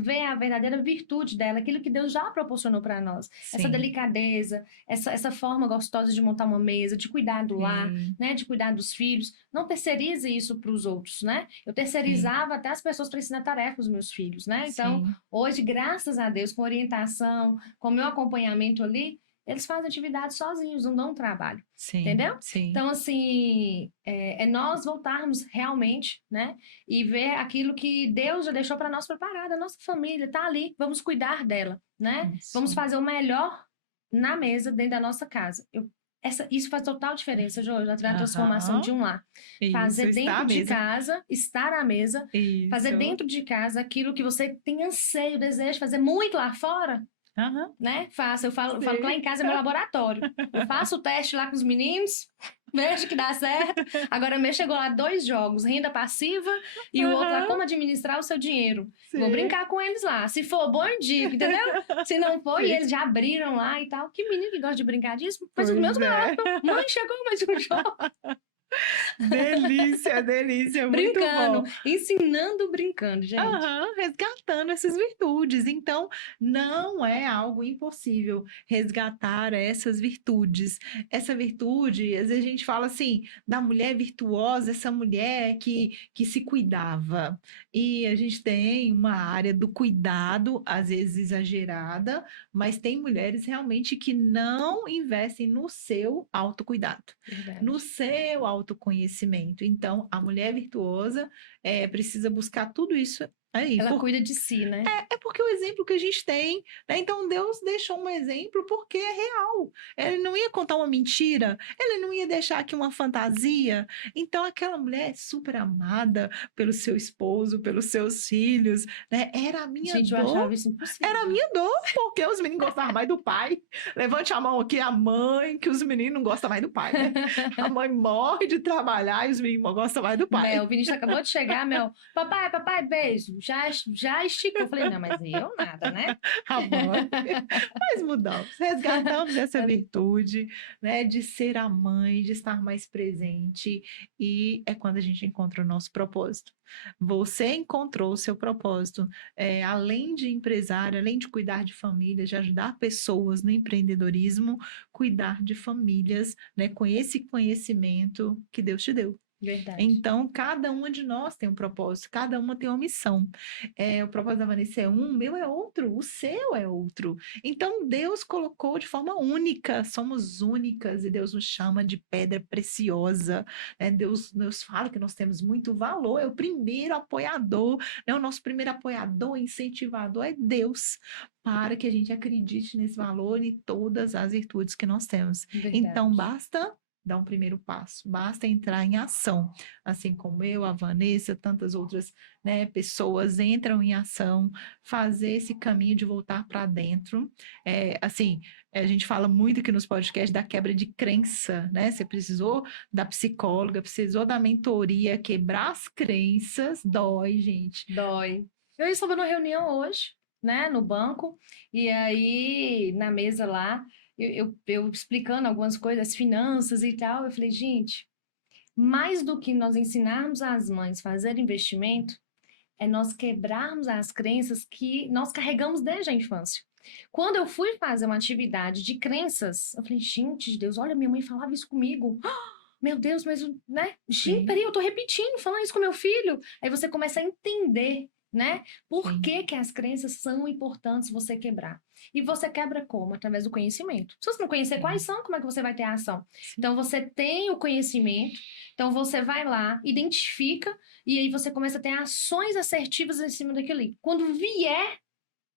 vê a verdadeira virtude dela, aquilo que Deus já proporcionou para nós, essa sim, delicadeza, essa forma gostosa de montar uma mesa, de cuidar do lar, sim, né? De cuidar dos filhos, não terceirize isso para os outros, né? Eu sim, terceirizava até as pessoas para ensinar tarefa aos meus filhos, né? Então, sim, hoje, graças a Deus, com orientação, com meu acompanhamento ali, eles fazem atividade sozinhos, não dão trabalho. sim, Entendeu? sim, Então, assim, é nós voltarmos realmente, né? E ver aquilo que Deus já deixou para nós preparado. A nossa família está ali, vamos cuidar dela, né? Vamos isso. fazer o melhor na mesa dentro da nossa casa. Isso faz total diferença, Jô, na transformação de Aham. um lar. Isso, Fazer estar à dentro de mesa. casa, estar à mesa, fazer Isso. dentro de casa aquilo que você tem anseio, desejo, fazer muito lá fora, Aham. né? Faça. Eu falo que lá Sim. em casa é meu laboratório. Eu faço o teste lá com os meninos, vejo que dá certo. Agora, me chegou lá 2 jogos, renda passiva e o outro lá, Aham. como administrar o seu dinheiro. Vou Sim. brincar com eles lá. Se for bom, eu digo, entendeu? Se não for, e Sim. eles já abriram lá e tal. Que menino que gosta de brincar disso? Mas os Pois meus é. gostam. Mãe, chegou mais um jogo. Delícia, delícia, muito Brincando, bom. ensinando brincando, gente. Aham, resgatando essas virtudes. Então, não é algo impossível resgatar essas virtudes. Essa virtude, às vezes a gente fala assim, da mulher virtuosa, essa mulher que se cuidava. E a gente tem uma área do cuidado, às vezes exagerada, mas tem mulheres realmente que não investem no seu autocuidado, Verdade. no seu autoconhecimento. Então, a mulher virtuosa precisa buscar tudo isso aí. Ela cuida de si, né? É porque o exemplo que a gente tem, né? Então Deus deixou um exemplo porque é real. Ele não ia contar uma mentira, ele não ia deixar aqui uma fantasia. Então aquela mulher é super amada pelo seu esposo, pelos seus filhos, né? Era a minha Gente, eu dor. achava isso Era a impossível. minha dor, porque os meninos gostavam mais do pai. Levante a mão aqui, a mãe, que os meninos não gostam mais do pai, né? A mãe morre de trabalhar e os meninos gostam mais do pai. Mel, o Vinícius acabou de chegar, Mel. Papai, papai, beijo. Já esticou. Eu falei, não, mas eu nada, né? A mãe. Mas mudamos, resgatamos essa virtude, né, de ser a mãe, de estar mais presente, e é quando a gente encontra o nosso propósito. Você encontrou o seu propósito, além de empresária, além de cuidar de famílias, de ajudar pessoas no empreendedorismo, cuidar de famílias, né, com esse conhecimento que Deus te deu. Verdade. Então, cada uma de nós tem um propósito, cada uma tem uma missão. O propósito da Vanessa é um, o meu é outro, o seu é outro. Então, Deus colocou de forma única, somos únicas e Deus nos chama de pedra preciosa. Né? Deus nos fala que nós temos muito valor, é o primeiro apoiador, né? O nosso primeiro apoiador, incentivador é Deus, para que a gente acredite nesse valor e todas as virtudes que nós temos. Verdade. Então, basta dar um primeiro passo, basta entrar em ação, assim como eu, a Vanessa, tantas outras, né, pessoas entram em ação, fazer esse caminho de voltar para dentro. Assim, a gente fala muito aqui nos podcasts da quebra de crença, né? Você precisou da psicóloga, precisou da mentoria, quebrar as crenças, dói, gente. Dói. Eu estava numa reunião hoje, né, no banco, e aí na mesa lá, eu explicando algumas coisas, finanças e tal, eu falei, gente, mais do que nós ensinarmos às mães a fazer investimento, é nós quebrarmos as crenças que nós carregamos desde a infância. Quando eu fui fazer uma atividade de crenças, eu falei, gente de Deus, olha, minha mãe falava isso comigo. Meu Deus, mas, né? Gente, peraí, eu tô repetindo, falando isso com meu filho. Aí você começa a entender, né? Por que que as crenças são importantes você quebrar. E você quebra como? Através do conhecimento. Se você não conhecer quais são, como é que você vai ter a ação? Então, você tem o conhecimento, então você vai lá, identifica, e aí você começa a ter ações assertivas em cima daquilo ali. Quando vier,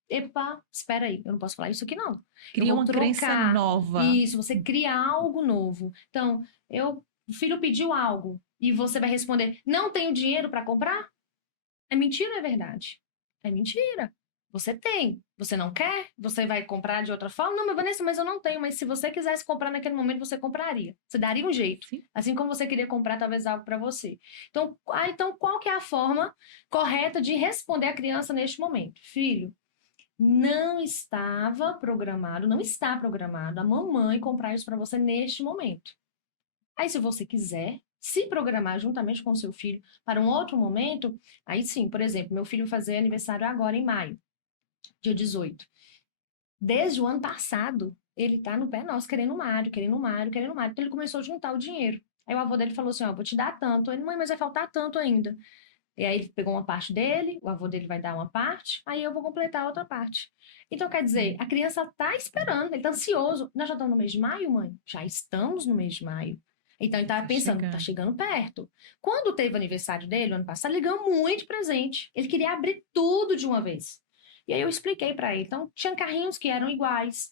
epa, espera aí, eu não posso falar isso aqui não. Cria uma crença nova. Isso, você cria algo novo. Então, o filho pediu algo e você vai responder, não tenho dinheiro para comprar? É mentira ou é verdade? É mentira. Você tem. Você não quer? Você vai comprar de outra forma? Não, mas Vanessa, mas eu não tenho. Mas se você quisesse comprar naquele momento, você compraria. Você daria um jeito. Sim. Assim como você queria comprar talvez algo para você. Então, qual que é a forma correta de responder a criança neste momento? Filho, não estava programado, não está programado a mamãe comprar isso para você neste momento. Aí, se você quiser se programar juntamente com o seu filho para um outro momento, aí sim, por exemplo, meu filho fazer aniversário agora em maio, dia 18. Desde o ano passado, ele tá no pé nosso, querendo um Mário, querendo um Mário, querendo um Mário. Então, ele começou a juntar o dinheiro. Aí o avô dele falou assim, ó, vou te dar tanto. Ele, mãe, mas vai faltar tanto ainda. E aí ele pegou uma parte dele, o avô dele vai dar uma parte, aí eu vou completar a outra parte. Então, quer dizer, a criança tá esperando, ele tá ansioso. Nós já estamos no mês de maio, mãe? Já estamos no mês de maio. Então, ele tava pensando, tá chegando perto. Quando teve o aniversário dele, ano passado, ele ganhou muito presente. Ele queria abrir tudo de uma vez. E aí eu expliquei para ele. Então, tinha carrinhos que eram iguais.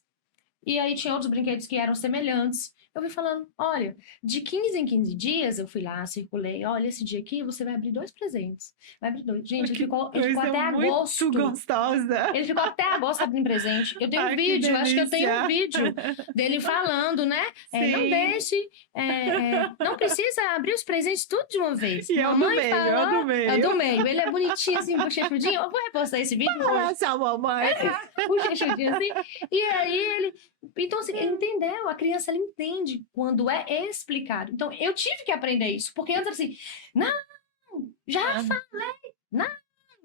E aí tinha outros brinquedos que eram semelhantes. eu fui falando, olha, de 15 em 15 dias, eu fui lá, circulei, olha, esse dia aqui você vai abrir 2 presentes. Vai abrir 2. Gente, ele Que ficou coisa até muito agosto. gostosa. Ele ficou até agosto abrindo presente. Eu tenho um Ai, que vídeo, acho que eu tenho um delícia. vídeo dele falando, né? Não Sim. deixe, não precisa abrir os presentes tudo de uma vez. E é o do Mamãe meio, é o do falou, é o do meio. meio. Ele é bonitinho, assim, bochechudinho. Eu vou repostar esse vídeo hoje. Olha essa mamãe. Bochechudinho assim. E aí ele. Então, assim, ele entendeu. A criança, ela entende quando é explicado. Então, eu tive que aprender isso. Porque antes, assim, não, já falei, não.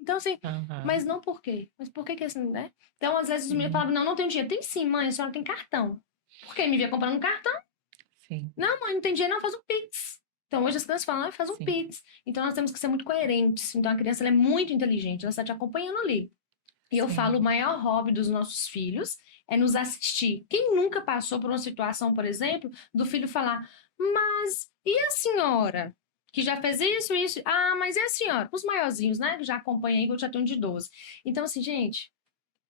Então, assim, mas não por quê? Mas por que que assim, né? Então, às vezes, os meninos falavam, não tenho dinheiro. Tem sim, mãe, a senhora tem cartão. Por quê? Me via comprando um cartão. Sim. Não, mãe, não tem dinheiro, não, faz um Pix. Então, hoje as crianças falam, faz um Sim. Pix. Então, nós temos que ser muito coerentes. Então, a criança, ela é muito inteligente, ela está te acompanhando ali. E eu Sim. falo, o maior hobby dos nossos filhos é nos assistir. Quem nunca passou por uma situação, por exemplo, do filho falar, mas e a senhora? Que já fez isso, isso. Ah, mas e a senhora? Os maiorzinhos, né? Que já acompanham aí, que eu já tenho de 12. Então, assim, gente,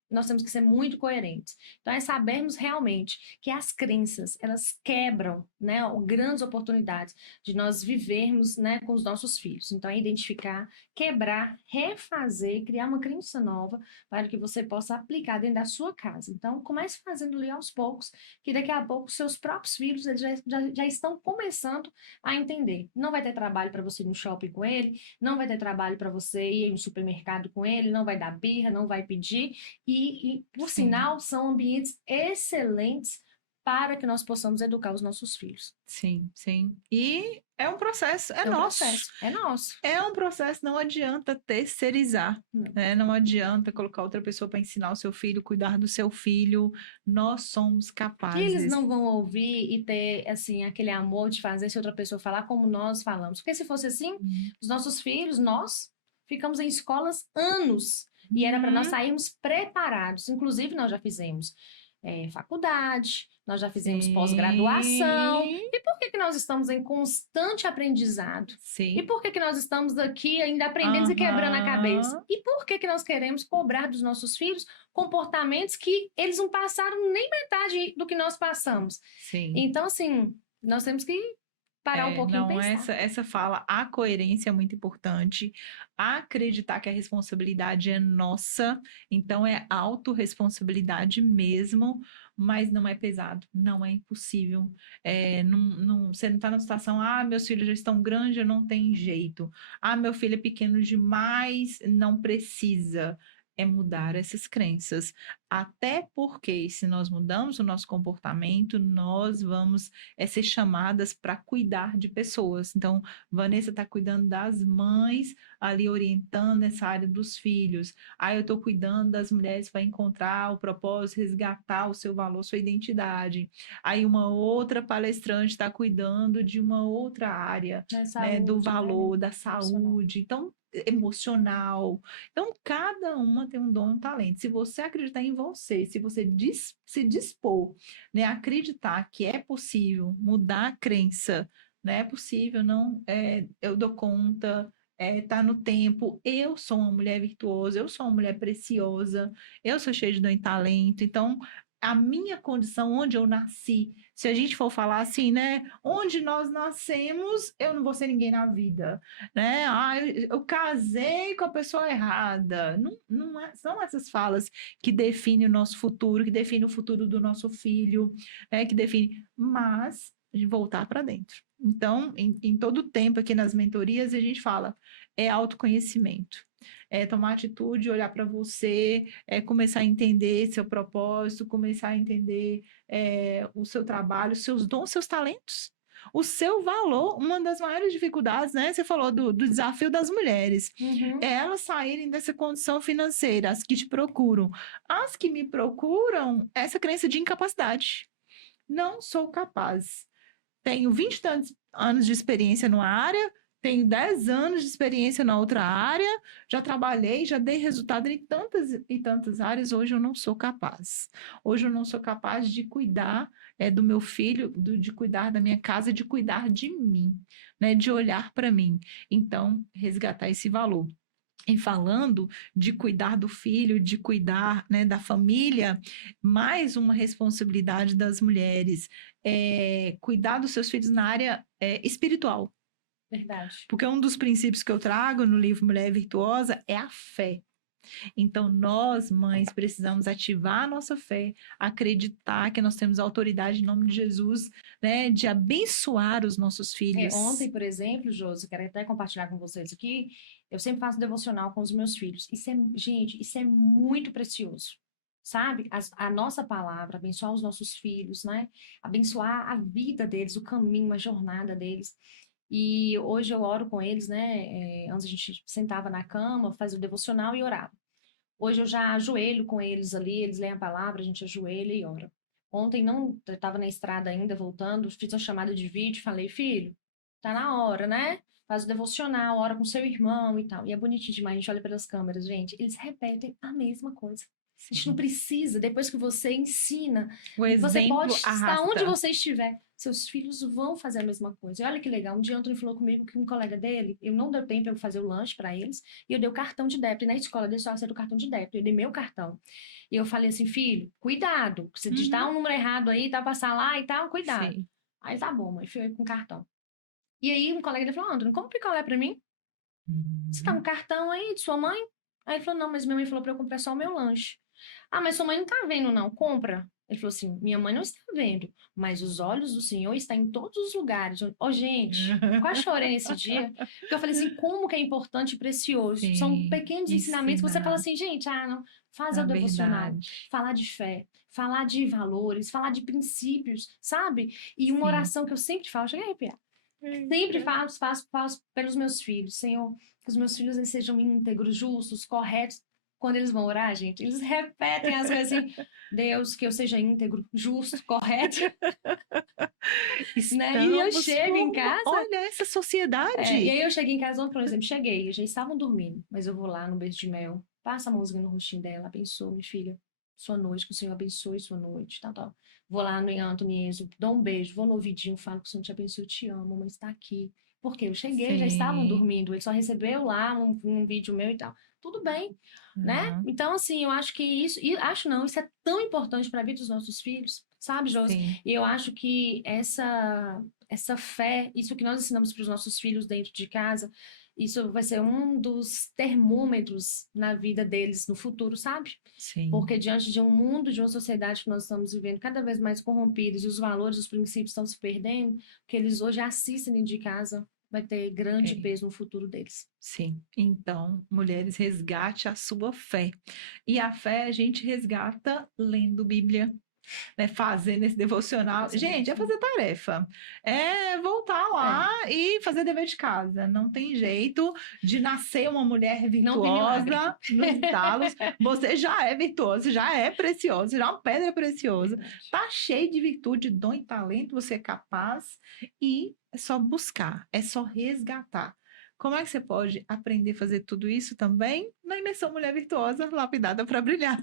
nós temos que ser muito coerentes. Então, é sabermos realmente que as crenças, elas quebram, né, grandes oportunidades de nós vivermos, né, com os nossos filhos. Então, é identificar, quebrar, refazer, criar uma crença nova para que você possa aplicar dentro da sua casa. Então, comece fazendo ali aos poucos, que daqui a pouco seus próprios filhos eles já estão começando a entender. Não vai ter trabalho para você ir no shopping com ele, não vai ter trabalho para você ir no supermercado com ele, não vai dar birra, não vai pedir. E, por Sim. sinal, são ambientes excelentes para que nós possamos educar os nossos filhos. Sim, sim. E é um processo, é um nosso. processo, é nosso. É um processo, não adianta terceirizar, Não. né? Não adianta colocar outra pessoa para ensinar o seu filho, cuidar do seu filho. Nós somos E capazes. eles não vão ouvir e ter, assim, aquele amor de fazer se outra pessoa falar como nós falamos. Porque se fosse assim, os nossos filhos, nós, ficamos em escolas anos. E era para nós sairmos preparados. Inclusive, nós já fizemos faculdade, nós já fizemos Sim. pós-graduação. E por que que nós estamos em constante aprendizado? Sim. E por que que nós estamos aqui ainda aprendendo e quebrando a cabeça? Aham. E por que que nós queremos cobrar dos nossos filhos comportamentos que eles não passaram nem metade do que nós passamos? Sim. Então, assim, nós temos que parar um pouquinho e Não, pensar. essa fala, a coerência é muito importante. Acreditar que a responsabilidade é nossa, então é autorresponsabilidade mesmo, mas não é pesado, não é impossível. Você não está na situação, meus filhos já estão grandes, não tem jeito. Meu filho é pequeno demais, não precisa. É mudar essas crenças. Até porque, se nós mudamos o nosso comportamento, nós vamos ser chamadas para cuidar de pessoas. Então, Vanessa está cuidando das mães, ali orientando essa área dos filhos. Eu estou cuidando das mulheres para encontrar o propósito, resgatar o seu valor, sua identidade. Aí uma outra palestrante está cuidando de uma outra área, né, do valor, da saúde. Então, emocional. Então, cada uma tem um dom e um talento. Se você acreditar em você, se você se dispor, né, a acreditar que é possível mudar a crença, né, é possível, não, eu dou conta, tá no tempo, eu sou uma mulher virtuosa, eu sou uma mulher preciosa, eu sou cheia de dom e talento, então a minha condição, onde eu nasci, se a gente for falar assim, né, onde nós nascemos, eu não vou ser ninguém na vida, né, eu casei com a pessoa errada, não são essas falas que definem o nosso futuro, que definem o futuro do nosso filho, que define, mas de voltar para dentro. Então, em todo o tempo aqui nas mentorias, a gente fala, é autoconhecimento. É tomar atitude, olhar para você, começar a entender seu propósito, começar a entender o seu trabalho, seus dons, seus talentos, o seu valor. Uma das maiores dificuldades, né? Você falou do desafio das mulheres, é elas saírem dessa condição financeira, as que te procuram. As que me procuram, essa crença de incapacidade. Não sou capaz. Tenho 20 e tantos anos de experiência numa área, tenho 10 anos de experiência na outra área, já trabalhei, já dei resultado em tantas e tantas áreas, hoje eu não sou capaz. Hoje eu não sou capaz de cuidar do meu filho, de cuidar da minha casa, de cuidar de mim, né? De olhar para mim. Então, resgatar esse valor. E falando de cuidar do filho, de cuidar, né, da família, mais uma responsabilidade das mulheres, cuidar dos seus filhos na área, espiritual. Verdade. Porque um dos princípios que eu trago no livro Mulher Virtuosa é a fé. Então, nós, mães, precisamos ativar a nossa fé, acreditar que nós temos autoridade em nome de Jesus, né, de abençoar os nossos filhos. Ontem, por exemplo, Josi, quero até compartilhar com vocês aqui, eu sempre faço devocional com os meus filhos. Gente, isso é muito precioso, sabe? A nossa palavra, abençoar os nossos filhos, né? Abençoar a vida deles, o caminho, a jornada deles. E hoje eu oro com eles, né? Antes a gente sentava na cama, fazia o devocional e orava. Hoje eu já ajoelho com eles ali, eles leem a palavra, a gente ajoelha e ora. Ontem não, eu estava na estrada ainda, voltando, fiz uma chamada de vídeo, falei, filho, tá na hora, né? Faz o devocional, ora com seu irmão e tal. E é bonitinho demais, a gente olha pelas câmeras, gente, eles repetem a mesma coisa. A gente não precisa, depois que você ensina, O você pode exemplo estar onde arrasta. você estiver, seus filhos vão fazer a mesma coisa. E olha que legal, um dia o Antônio falou comigo que um colega dele, eu não deu tempo de eu fazer o lanche para eles, e eu dei o cartão de débito. E na escola deixou ser o cartão de débito, eu dei meu cartão. E eu falei assim, filho, cuidado, se digitar um número errado aí, tá, passar lá e tal, cuidado. Sim. Aí tá bom, mãe, fui com cartão. E aí um colega dele falou, Antônio, compra picolé para mim? Você tá com cartão aí de sua mãe? Aí ele falou, não, mas minha mãe falou para eu comprar só o meu lanche. Ah, mas sua mãe não tá vendo, não. Compra. Ele falou assim, minha mãe não está vendo, mas os olhos do Senhor estão em todos os lugares. Ó, gente, quase chorei nesse dia. Porque eu falei assim, como que é importante e precioso. São Sim, pequenos ensinamentos que você fala ensinar, assim, gente, não, fazer na o devocional, verdade. falar de fé, falar de valores, falar de princípios, sabe? E uma Sim. oração que eu sempre falo, cheguei a arrepiar. Sempre faço pelos meus filhos, Senhor, que os meus filhos eles sejam íntegros, justos, corretos. Quando eles vão orar, gente, eles repetem as coisas assim, Deus, que eu seja íntegro, justo, correto, né? E eu Estamos chego em formando, casa, olha essa e sociedade. aí eu cheguei em casa ontem, por exemplo, cheguei, já estavam dormindo, mas eu vou lá no beijo de mel, passa a mãozinha no rostinho dela, abençoe, minha filha, sua noite, que o Senhor abençoe sua noite, tal, tal. Vou lá no Anthony Enzo, dou um beijo, vou no ouvidinho, falo que o Senhor te abençoe, eu te amo, mamãe está aqui. Porque eu cheguei, já estavam Sim. dormindo, ele só recebeu lá um vídeo meu e tal. Tudo bem, né? Uhum. Então, assim, eu acho que isso, e acho não, isso é tão importante para a vida dos nossos filhos, sabe, Josi? Sim. E eu acho que essa fé, isso que nós ensinamos para os nossos filhos dentro de casa, isso vai ser um dos termômetros na vida deles no futuro, sabe? Sim. Porque diante de um mundo, de uma sociedade que nós estamos vivendo cada vez mais corrompidos e os valores, os princípios estão se perdendo, que eles hoje assistem dentro de casa, vai ter grande peso no futuro deles. Sim. Então, mulheres, resgate a sua fé. E a fé a gente resgata lendo Bíblia, né, fazendo esse devocional. Gente, é fazer tarefa. É voltar lá e fazer dever de casa. Não tem jeito de nascer uma mulher virtuosa nos estalos. Você já é virtuosa, já é preciosa, já é uma pedra preciosa. Tá cheio de virtude, dom e talento, você é capaz e é só buscar, é só resgatar. Como é que você pode aprender a fazer tudo isso também? Na imersão Mulher Virtuosa, lapidada para brilhar.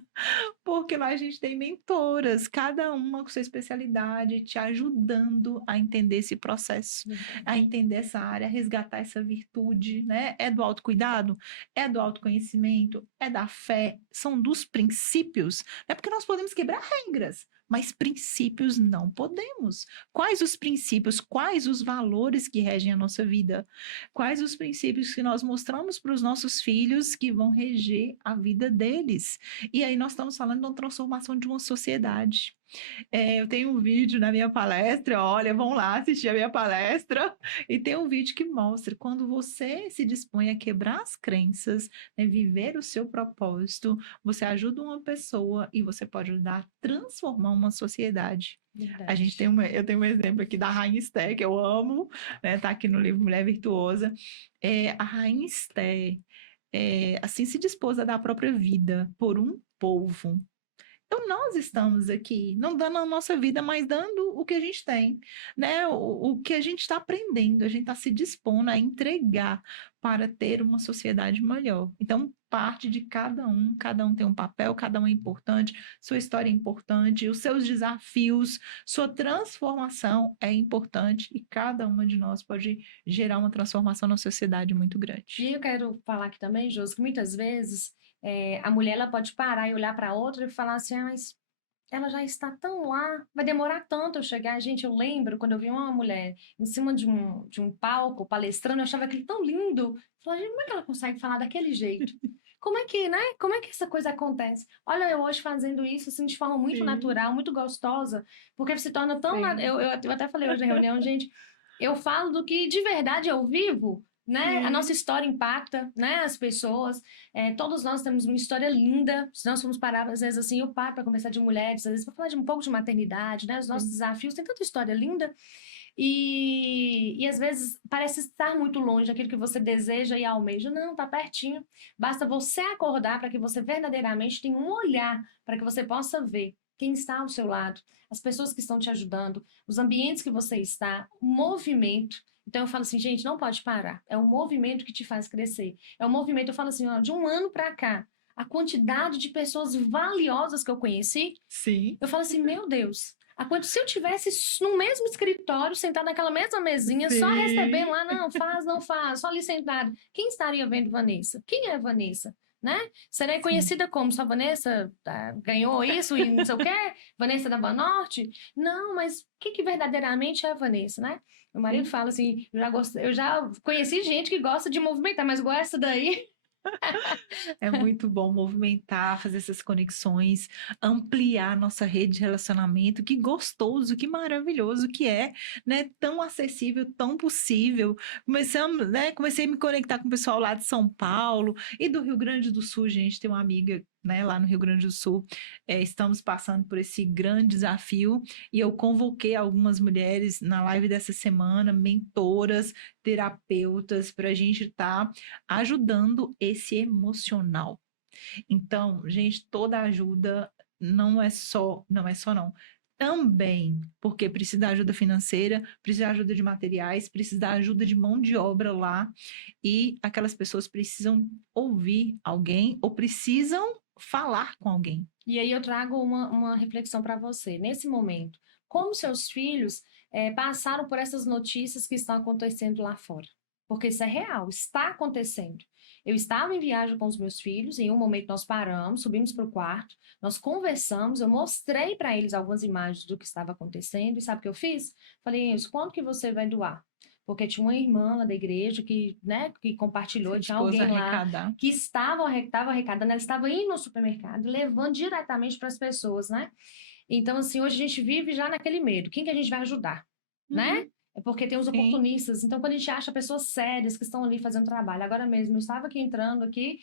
Porque lá a gente tem mentoras, cada uma com sua especialidade, te ajudando a entender esse processo, a entender essa área, a resgatar essa virtude, né? É do autocuidado, é do autoconhecimento, é da fé, são dos princípios. Não é porque nós podemos quebrar regras, mas princípios não podemos. Quais os princípios, quais os valores que regem a nossa vida? Quais os princípios que nós mostramos para os nossos filhos que vão reger a vida deles? E aí nós estamos falando de uma transformação de uma sociedade. Eu tenho um vídeo na minha palestra, olha, vão lá assistir a minha palestra, e tem um vídeo que mostra quando você se dispõe a quebrar as crenças, né, viver o seu propósito, você ajuda uma pessoa e você pode ajudar a transformar uma sociedade. A gente tem eu tenho um exemplo aqui da Rainha Esté, que eu amo, né, tá aqui no livro Mulher Virtuosa. A Rainha Esté, assim, se dispôs a dar a própria vida por um povo. Então, nós estamos aqui, não dando a nossa vida, mas dando o que a gente tem, né? O que a gente está aprendendo, a gente está se dispondo a entregar para ter uma sociedade melhor. Então, parte de cada um tem um papel, cada um é importante, sua história é importante, os seus desafios, sua transformação é importante e cada uma de nós pode gerar uma transformação na sociedade muito grande. E eu quero falar aqui também, Josi, que muitas vezes a mulher ela pode parar e olhar para outra e falar assim, ah, mas ela já está tão lá, vai demorar tanto eu chegar. Gente, eu lembro quando eu vi uma mulher em cima de um palco palestrando, eu achava aquilo tão lindo. Eu falava, gente, como é que ela consegue falar daquele jeito? Como é que, né? Como é que essa coisa acontece? Olha, eu hoje fazendo isso assim, de forma muito Sim. natural, muito gostosa, porque se torna tão. Sim. Eu até falei hoje na reunião, gente, eu falo do que de verdade eu vivo. Né? A nossa história impacta, né? As pessoas. Todos nós temos uma história linda. Se nós formos parar, às vezes, assim, eu paro para conversar de mulheres, às vezes, para falar de um pouco de maternidade, né? Os nossos desafios. Tem tanta história linda. E às vezes parece estar muito longe daquilo que você deseja e almeja. Não, tá pertinho. Basta você acordar para que você verdadeiramente tenha um olhar para que você possa ver quem está ao seu lado, as pessoas que estão te ajudando, os ambientes que você está, o movimento. Então eu falo assim, gente, não pode parar. É o movimento que te faz crescer. É o movimento, eu falo assim, ó, de um ano para cá, a quantidade de pessoas valiosas que eu conheci, Sim. eu falo assim, meu Deus, se eu tivesse no mesmo escritório, sentado naquela mesma mesinha, só recebendo lá, não faz, só ali sentado, quem estaria vendo Vanessa? Quem é Vanessa? Né? Será conhecida como só Vanessa ganhou isso e não sei o quê? Vanessa da Banorte? Não, mas o que verdadeiramente é a Vanessa, né? Meu marido fala assim, eu já conheci gente que gosta de movimentar, mas igual essa daí... É muito bom movimentar, fazer essas conexões, ampliar nossa rede de relacionamento. Que gostoso, que maravilhoso que é, né? Tão acessível, tão possível. Comecei a me conectar com o pessoal lá de São Paulo e do Rio Grande do Sul, gente. Tem uma amiga, né, lá no Rio Grande do Sul. Estamos passando por esse grande desafio e eu convoquei algumas mulheres na live dessa semana, mentoras, terapeutas, para a gente estar ajudando esse emocional. Então, gente, toda ajuda não. Também, porque precisa da ajuda financeira, precisa da ajuda de materiais, precisa da ajuda de mão de obra lá, e aquelas pessoas precisam ouvir alguém ou precisam falar com alguém. E aí eu trago uma reflexão para você. Nesse momento, como seus filhos passaram por essas notícias que estão acontecendo lá fora? Porque isso é real, está acontecendo. Eu estava em viagem com os meus filhos, em um momento nós paramos, subimos para o quarto, nós conversamos, eu mostrei para eles algumas imagens do que estava acontecendo, e sabe o que eu fiz? Falei, Enzo, quanto que você vai doar? Porque tinha uma irmã lá da igreja que, né, que compartilhou, tinha alguém lá que estava arrecadando, ela estava indo no supermercado, levando diretamente para as pessoas, né? Então, assim, hoje a gente vive já naquele medo. Quem que a gente vai ajudar, né? É porque tem os oportunistas. Então, quando a gente acha pessoas sérias que estão ali fazendo trabalho. Agora mesmo, eu estava aqui entrando aqui,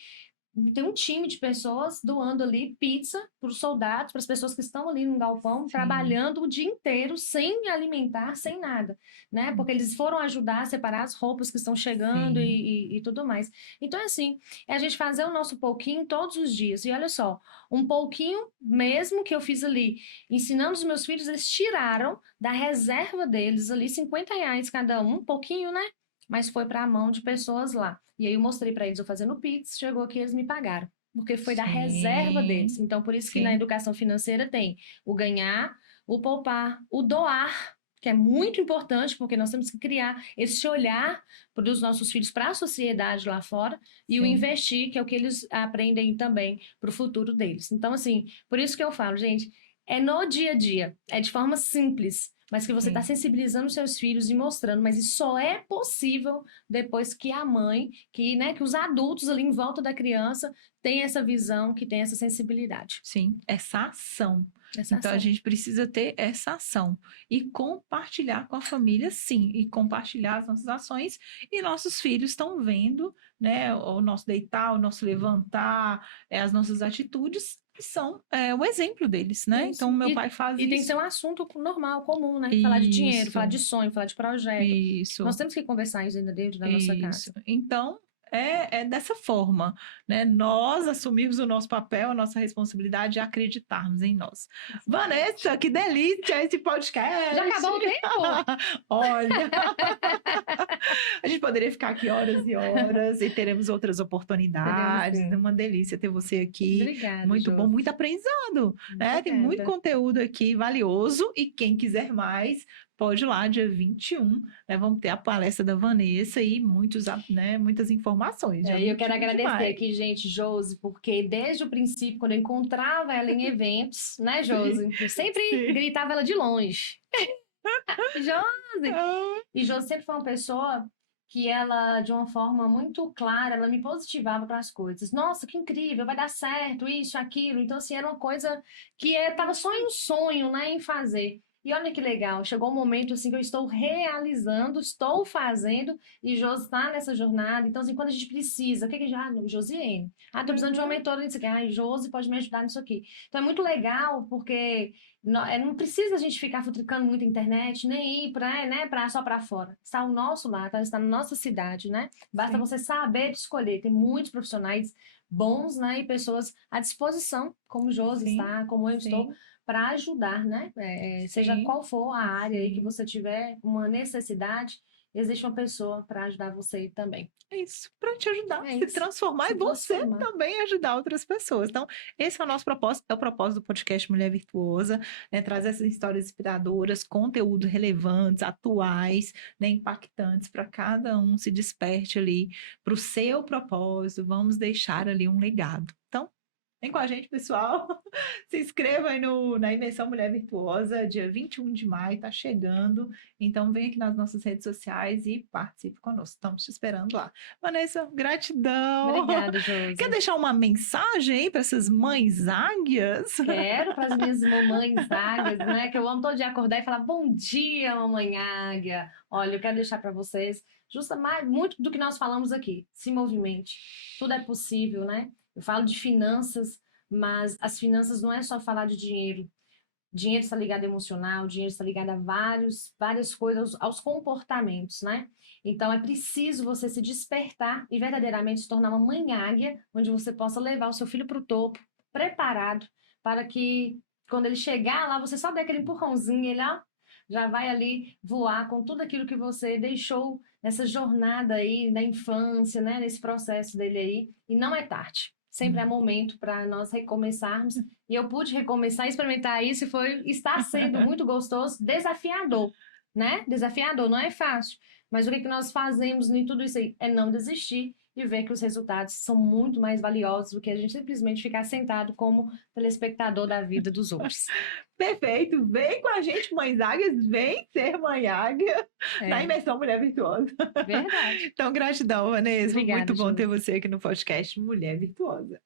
tem um time de pessoas doando ali pizza para os soldados, para as pessoas que estão ali no galpão, trabalhando o dia inteiro, sem alimentar, sem nada, né? Porque eles foram ajudar a separar as roupas que estão chegando e tudo mais. Então, é assim, é a gente fazer o nosso pouquinho todos os dias. E olha só, um pouquinho mesmo que eu fiz ali, ensinando os meus filhos, eles tiraram da reserva deles ali R$ 50 cada um pouquinho, né? Mas foi para a mão de pessoas lá. E aí eu mostrei para eles eu fazendo Pix, chegou aqui eles me pagaram. Porque foi da reserva deles. Então, por isso que na educação financeira tem o ganhar, o poupar, o doar, que é muito importante, porque nós temos que criar esse olhar para os nossos filhos, para a sociedade lá fora, e o investir, que é o que eles aprendem também para o futuro deles. Então, assim, por isso que eu falo, gente, é no dia a dia, é de forma simples, mas que você está sensibilizando seus filhos e mostrando, mas isso só é possível depois que a mãe, que os adultos ali em volta da criança têm essa visão, que tem essa sensibilidade. Sim, essa ação. Então, a gente precisa ter essa ação e compartilhar com a família, sim, e compartilhar as nossas ações, e nossos filhos estão vendo, né, o nosso deitar, o nosso levantar, as nossas atitudes, que são o exemplo deles, né? Isso. Então, meu pai faz isso. E tem que ser um assunto normal, comum, né? Falar de dinheiro, falar de sonho, falar de projeto. Isso. Nós temos que conversar isso ainda dentro da nossa casa. Então, é dessa forma, né? Nós assumirmos o nosso papel, a nossa responsabilidade e acreditarmos em nós. Vanessa, que delícia esse podcast! Já acabou o tempo? Olha, a gente poderia ficar aqui horas e horas e teremos outras oportunidades. Teremos, sim. Uma delícia ter você aqui. Obrigada, Muito bom, Josi. muito aprendizado, né? Tem muito Obrigada. conteúdo aqui valioso e quem quiser mais, pode ir lá, dia 21, né? Vamos ter a palestra da Vanessa e muitas informações. Dia E eu quero 21 de agradecer maio. aqui, gente, Josi, porque desde o princípio, quando eu encontrava ela em eventos, né, Josi? Eu sempre Sim. gritava ela de longe. Josi! Ah, E Josi sempre foi uma pessoa que ela, de uma forma muito clara, ela me positivava para as coisas. Nossa, que incrível, vai dar certo, isso, aquilo. Então, assim, era uma coisa que estava só em um sonho, né, em fazer. E olha que legal, chegou um momento assim que eu estou realizando, estou fazendo, e Josi está nessa jornada. Então, assim, quando a gente precisa, o que que já? Josiane. Ah, tô precisando de uma mentora nisso aqui. Ah, Josi pode me ajudar nisso aqui. Então, é muito legal, porque não precisa a gente ficar futricando muito a internet, nem ir só para fora. Está ao nosso lado, está na nossa cidade, né? Basta sim, você saber escolher. Tem muitos profissionais bons, né? E pessoas à disposição, como o Josi sim, está, como eu estou, sim, para ajudar, né? Seja sim, qual for a área aí que sim. você tiver uma necessidade, existe uma pessoa para ajudar você também. É isso, para te ajudar, É se isso. transformar Se e você transformar. também ajudar outras pessoas. Então, esse é o nosso propósito, é o propósito do podcast Mulher Virtuosa, né? Trazer essas histórias inspiradoras, conteúdo relevantes, atuais, né? Impactantes, para cada um se desperte ali para o seu propósito. Vamos deixar ali um legado. Então, vem com a gente, pessoal. Se inscreva aí na Imersão Mulher Virtuosa, dia 21 de maio, tá chegando. Então, vem aqui nas nossas redes sociais e participe conosco. Estamos te esperando lá. Vanessa, gratidão. Obrigada, Quer Josi. deixar uma mensagem aí para essas mães águias? Quero para as minhas mamães águias, né? Que eu amo todo dia acordar e falar bom dia, mamãe águia. Olha, eu quero deixar para vocês muito do que nós falamos aqui. Se movimente. Tudo é possível, né? Eu falo de finanças, mas as finanças não é só falar de dinheiro. Dinheiro está ligado ao emocional, dinheiro está ligado a várias coisas, aos comportamentos, né? Então é preciso você se despertar e verdadeiramente se tornar uma mãe águia, onde você possa levar o seu filho para o topo, preparado, para que quando ele chegar lá, você só dê aquele empurrãozinho, ele ó, já vai ali voar com tudo aquilo que você deixou nessa jornada aí da infância, né? Nesse processo dele aí. E não é tarde. Sempre é momento para nós recomeçarmos. E eu pude recomeçar, experimentar isso e está sendo muito gostoso, desafiador, né? Desafiador, não é fácil. Mas o que nós fazemos em tudo isso aí é não desistir e ver que os resultados são muito mais valiosos do que a gente simplesmente ficar sentado como telespectador da vida dos outros. Perfeito. Vem com a gente, mães águias. Vem ser mãe águia na É, Imersão Mulher Virtuosa. verdade. Então, gratidão, Vanessa. Obrigada, Muito bom ter Josi. você aqui no podcast Mulher Virtuosa.